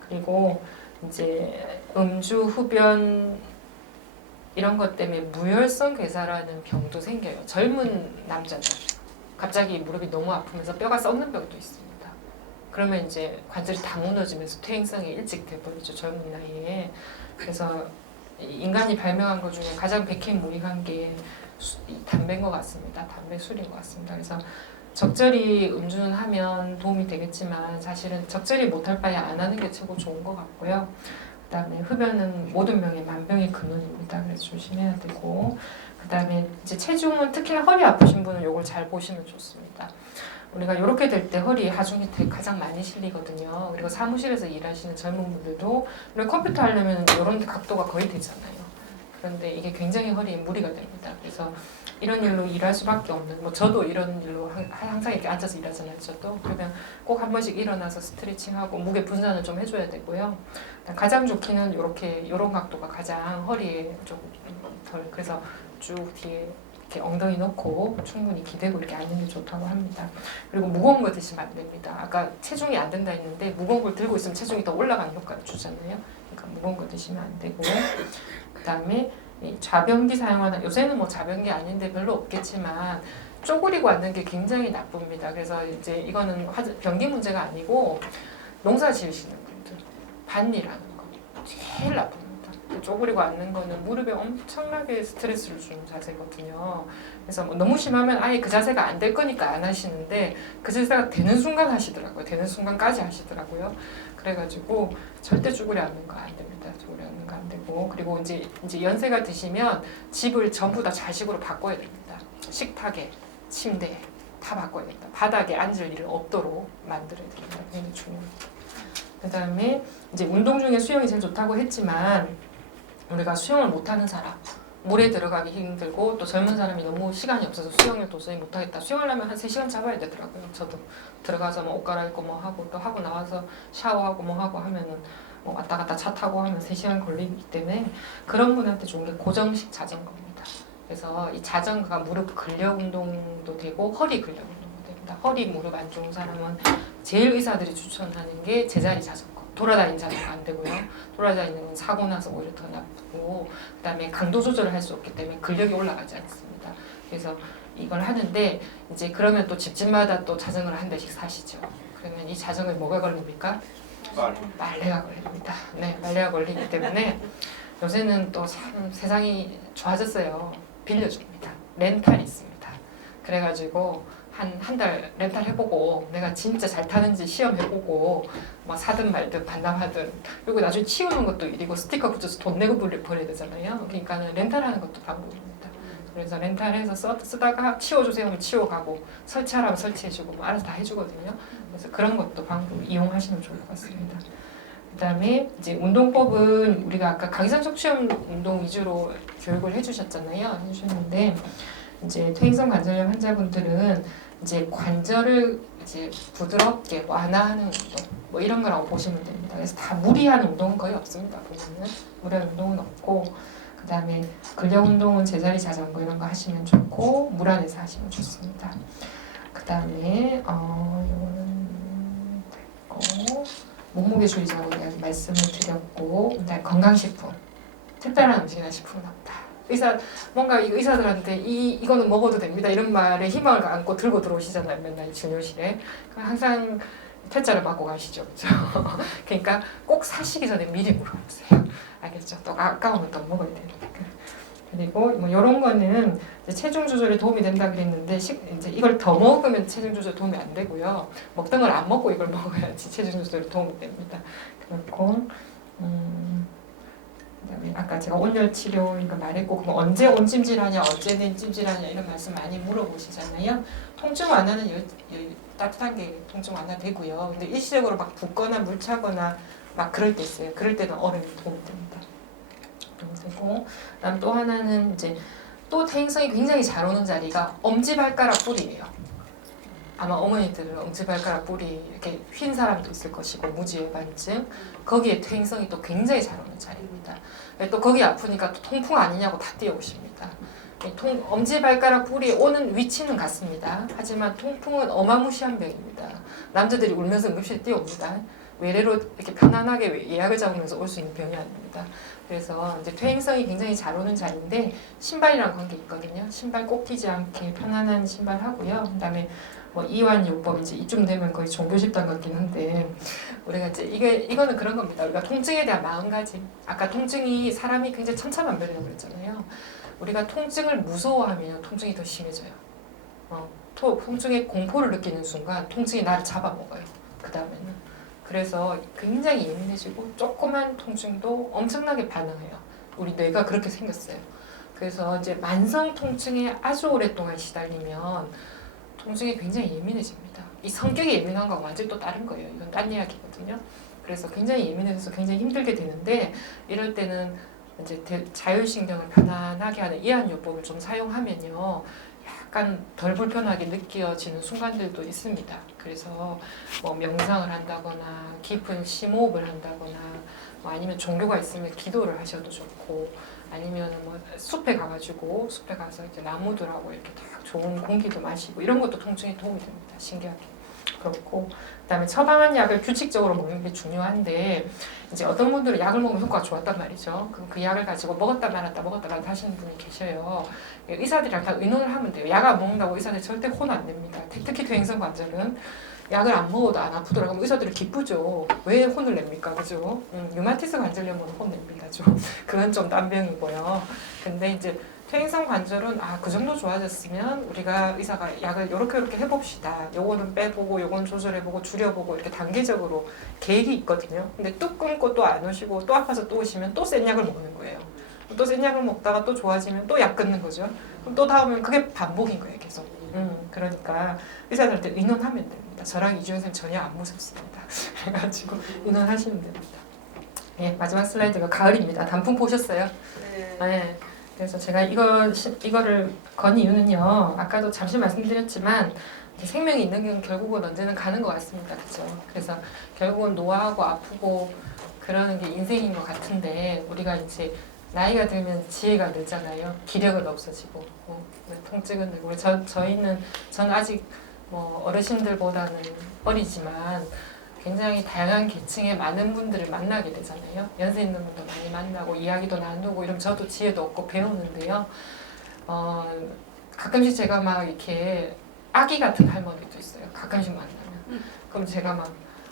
그리고 이제 음주, 흡연 이런 것 때문에 무혈성 괴사라는 병도 생겨요. 젊은 남자들 갑자기 무릎이 너무 아프면서 뼈가 썩는 병도 있습니다. 그러면 이제 관절이 다 무너지면서 퇴행성이 일찍 돼버리죠. 젊은 나이에. 그래서 인간이 발명한 것 중에 가장 백행무익한 게 담배인 것 같습니다. 담배 술인 것 같습니다. 그래서 적절히 음주는 하면 도움이 되겠지만 사실은 적절히 못할 바에 안 하는 게 최고 좋은 것 같고요. 그다음에 흡연은 모든 병의 만병의 근원입니다. 그래서 조심해야 되고 그다음에 이제 체중은 특히나 허리 아프신 분은 이걸 잘 보시면 좋습니다. 우리가 이렇게 될 때 허리 하중이 가장 많이 실리거든요. 그리고 사무실에서 일하시는 젊은 분들도 우리 컴퓨터 하려면 이런 각도가 거의 되잖아요. 그런데 이게 굉장히 허리에 무리가 됩니다. 그래서 이런 일로 일할 수밖에 없는 뭐 저도 이런 일로 항상 이렇게 앉아서 일하잖아요. 저도 그러면 꼭 한 번씩 일어나서 스트레칭하고 무게 분산을 좀 해줘야 되고요. 가장 좋기는 이런 각도가 가장 허리에 조금 덜 그래서 쭉 뒤에 이렇게 엉덩이 놓고 충분히 기대고 이렇게 앉는 게 좋다고 합니다. 그리고 무거운 거 드시면 안 됩니다. 아까 체중이 안 된다 했는데 무거운 걸 들고 있으면 체중이 더 올라가는 효과를 주잖아요. 그러니까 무거운 거 드시면 안 되고 그다음에 좌변기 사용하는 요새는 뭐 좌변기 아닌데 별로 없겠지만 쪼그리고 앉는 게 굉장히 나쁩니다. 그래서 이제 이거는 변기 문제가 아니고 농사 지으시는 분들 밭일하는 거 제일 나쁩니다. 쪼그리고 앉는 거는 무릎에 엄청나게 스트레스를 주는 자세거든요. 그래서 뭐 너무 심하면 아예 그 자세가 안 될 거니까 안 하시는데 그 자세가 되는 순간 하시더라고요. 되는 순간까지 하시더라고요. 그래가지고 절대 쪼그려 앉는 거 안 됩니다. 쪼그려 앉는 거 안 되고 그리고 이제 연세가 드시면 집을 전부 다 좌식으로 바꿔야 됩니다. 식탁에, 침대에 다 바꿔야 됩니다. 바닥에 앉을 일 없도록 만들어야 됩니다. 굉장히 중요합니다. 그 다음에 이제 운동 중에 수영이 제일 좋다고 했지만 우리가 수영을 못하는 사람 물에 들어가기 힘들고 또 젊은 사람이 너무 시간이 없어서 수영을 도저히 못하겠다. 수영하려면 한 3시간 잡아야 되더라고요. 저도 들어가서 뭐 옷 갈아입고 뭐 하고 또 하고 나와서 샤워하고 뭐 하고 하면은 뭐 왔다 갔다 차 타고 하면 3시간 걸리기 때문에 그런 분한테 좋은 게 고정식 자전거입니다. 그래서 이 자전거가 무릎 근력 운동도 되고 허리 근력 운동도 됩니다. 허리 무릎 안 좋은 사람은 제일 의사들이 추천하는 게 제자리 자전거. 돌아다니는 자전거 안 되고요. 돌아다니는 건 사고 나서 오히려 더 나쁘고 그다음에 강도 조절을 할 수 없기 때문에 근력이 올라가지 않습니다. 그래서 이걸 하는데 이제 그러면 또 집집마다 또 자전거를 한 대씩 사시죠. 그러면 이 자전거에 뭐가 걸립니까? 말레가 걸립니다. 네, 말레가 걸리기 때문에 요새는 또 참 세상이 좋아졌어요. 빌려줍니다. 렌탈이 있습니다. 그래가지고 한 달 렌탈 해보고 내가 진짜 잘 타는지 시험해보고 막 사든 말든 반납하든 그리고 나중에 치우는 것도 일이고 스티커 붙여서 돈 내고 버려야 되잖아요. 그러니까는 렌탈하는 것도 방법입니다. 그래서 렌탈해서 쓰다가 치워주세요 하면 치워가고 설치하라면 설치해주고 뭐 알아서 다 해주거든요. 그래서 그런 것도 방법 이용하시면 좋을 것 같습니다. 그다음에 이제 운동법은 우리가 아까 강의상 척추염 운동 위주로 교육을 해주셨는데 이제 퇴행성 관절염 환자분들은 이제 관절을 이제 부드럽게 완화하는 운동 뭐 이런 거라고 보시면 됩니다. 그래서 다 무리한 운동은 거의 없습니다. 보면은 무리한 운동은 없고 그다음에 근력 운동은 제자리 자전거 이런 거 하시면 좋고 물 안에서 하시면 좋습니다. 그다음에 이거는 됐고 몸무게 줄이자고 말씀을 드렸고 그다음에 건강식품 특별한 음식이나 식품은 없다. 뭔가 의사들한테 이거는 먹어도 됩니다 이런 말에 희망을 안고 들고 들어오시잖아요. 맨날 진료실에. 항상 퇴짜를 맞고 가시죠. 그렇죠? 그러니까 꼭 사시기 전에 미리 물어보세요. 알겠죠? 또 아까우면 또 먹어야 되니까. 그리고 뭐 이런 거는 이제 체중 조절에 도움이 된다 그랬는데 이제 이걸 더 먹으면 체중 조절 도움이 안 되고요. 먹던 걸 안 먹고 이걸 먹어야지 체중 조절에 도움이 됩니다. 그렇고 그다음에 아까 제가 온열 치료 이거 말했고 그럼 언제 온찜질하냐 언제 냉찜질하냐 이런 말씀 많이 물어보시잖아요. 통증 완화는 따뜻한 게 통증 완화 되고요. 근데 일시적으로 막 붓거나 물 차거나 막 그럴 때 있어요. 그럴 때는 얼음이 도움이 됩니다. 되고 그다음 또 하나는 이제 또 퇴행성이 굉장히 잘 오는 자리가 엄지발가락 뿌리예요. 아마 어머니들은 엄지발가락 뿌리 이렇게 휜 사람도 있을 것이고 무지외반증 거기에 퇴행성이 또 굉장히 잘 오는 자리입니다. 또 거기 아프니까 또 통풍 아니냐고 다 뛰어오십니다. 엄지발가락 뿌리에 오는 위치는 같습니다. 하지만 통풍은 어마무시한 병입니다. 남자들이 울면서 응급실에 뛰어옵니다. 외래로 이렇게 편안하게 예약을 잡으면서 올 수 있는 병이 아닙니다. 그래서 이제 퇴행성이 굉장히 잘 오는 자리인데 신발이랑 관계 있거든요. 신발 꼭 끼지 않게 편안한 신발 하고요. 그다음에 뭐 이완요법 이제 이쯤 되면 거의 종교 집단 같긴 한데 우리가 이제 이거는 그런 겁니다. 우리가 통증에 대한 마음가짐. 아까 통증이 사람이 굉장히 천차만별이라고 그랬잖아요. 우리가 통증을 무서워하면 통증이 더 심해져요. 통증에 공포를 느끼는 순간 통증이 나를 잡아먹어요. 그 다음에는. 그래서 굉장히 예민해지고 조그만 통증도 엄청나게 반응해요. 우리 뇌가 그렇게 생겼어요. 그래서 이제 만성 통증에 아주 오랫동안 시달리면 통증이 굉장히 예민해집니다. 이 성격이 예민한 건 완전히 또 다른 거예요. 이건 딴 이야기거든요. 그래서 굉장히 예민해서 굉장히 힘들게 되는데 이럴 때는 이제 자율신경을 편안하게 하는 이완요법을 좀 사용하면요. 약간 덜 불편하게 느껴지는 순간들도 있습니다. 그래서 뭐 명상을 한다거나 깊은 심호흡을 한다거나 뭐 아니면 종교가 있으면 기도를 하셔도 좋고 아니면 뭐 숲에 가서 이제 나무들하고 이렇게 딱 좋은 공기도 마시고 이런 것도 통증에 도움이 됩니다. 신기하게. 그렇고 그다음에 처방한 약을 규칙적으로 먹는 게 중요한데 이제 어떤 분들은 약을 먹으면 효과가 좋았단 말이죠. 그럼 그 약을 가지고 먹었다 말았다 하시는 분이 계셔요. 의사들이랑 다 의논을 하면 돼요. 약 안 먹는다고 의사들 절대 혼 안 냅니다. 특히 퇴행성 관절은 약을 안 먹어도 안 아프더라고 하면 의사들이 기쁘죠. 왜 혼을 냅니까? 그죠? 류마티스 관절염은 혼냅니다. 좀. 그건 좀 딴 병이고요. 근데 이제 퇴행성 관절은 그 정도 좋아졌으면 우리가 의사가 약을 이렇게 해봅시다. 요거는 빼보고 요건 조절해보고 줄여보고 이렇게 단계적으로 계획이 있거든요. 근데 뚝 끊고 또 안 오시고 또 아파서 또 오시면 또 센 약을 먹는 거예요. 또 센 약을 먹다가 또 좋아지면 또 약 끊는 거죠. 그럼 또 다음은 그게 반복인 거예요. 계속. 그러니까 의사들한테 의논하면 됩니다. 저랑 이주연 선생님 전혀 안 무섭습니다. 그래가지고 의논하시면 됩니다. 예, 마지막 슬라이드가 가을입니다. 단풍 보셨어요? 네. 그래서 제가 이거를 건 이유는요. 아까도 잠시 말씀드렸지만 생명이 있는 게 결국은 언제는 가는 것 같습니다. 그렇죠? 그래서 결국은 노화하고 아프고 그러는 게 인생인 것 같은데 우리가 이제 나이가 들면 지혜가 늘잖아요. 기력은 없어지고 통증은 늘고 저는 아직 뭐 어르신들보다는 어리지만 굉장히 다양한 계층의 많은 분들을 만나게 되잖아요. 연세 있는 분도 많이 만나고 이야기도 나누고 이러면 저도 지혜도 얻고 배우는데요. 가끔씩 제가 막 이렇게 아기 같은 할머니도 있어요. 가끔씩 만나면. 그럼 제가 막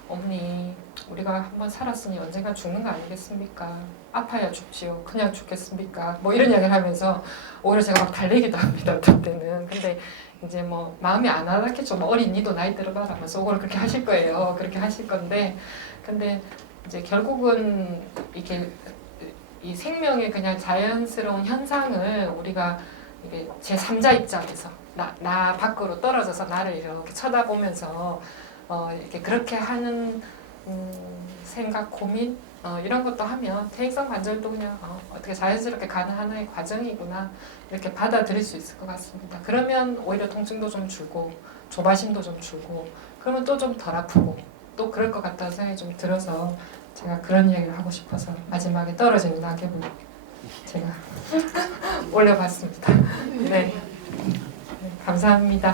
어머니 우리가 한번 살았으니 언젠가 죽는 거 아니겠습니까? 아파야 죽지요. 그냥 죽겠습니까? 뭐 이런 이야기를 하면서 오히려 제가 막 달래기도 합니다. 어떤 때는. 근데 이제 뭐 마음이 안 와닿겠죠. 뭐 어린 니도 나이 들어봐라 하면서 오히려 그렇게 하실 거예요. 그렇게 하실 건데 근데 이제 결국은 이게 이 생명의 그냥 자연스러운 현상을 우리가 이게 제3자 입장에서 나 밖으로 떨어져서 나를 이렇게 쳐다보면서 이렇게 그렇게 하는 생각, 고민 이런 것도 하면 퇴행성 관절도 그냥 어떻게 자연스럽게 가는 하나의 과정이구나 이렇게 받아들일 수 있을 것 같습니다. 그러면 오히려 통증도 좀 줄고 조바심도 좀 줄고 그러면 또 좀 덜 아프고 또 그럴 것 같다는 생각이 좀 들어서 제가 그런 이야기를 하고 싶어서 마지막에 떨어지는 낙엽을 제가 올려봤습니다. 네, 감사합니다.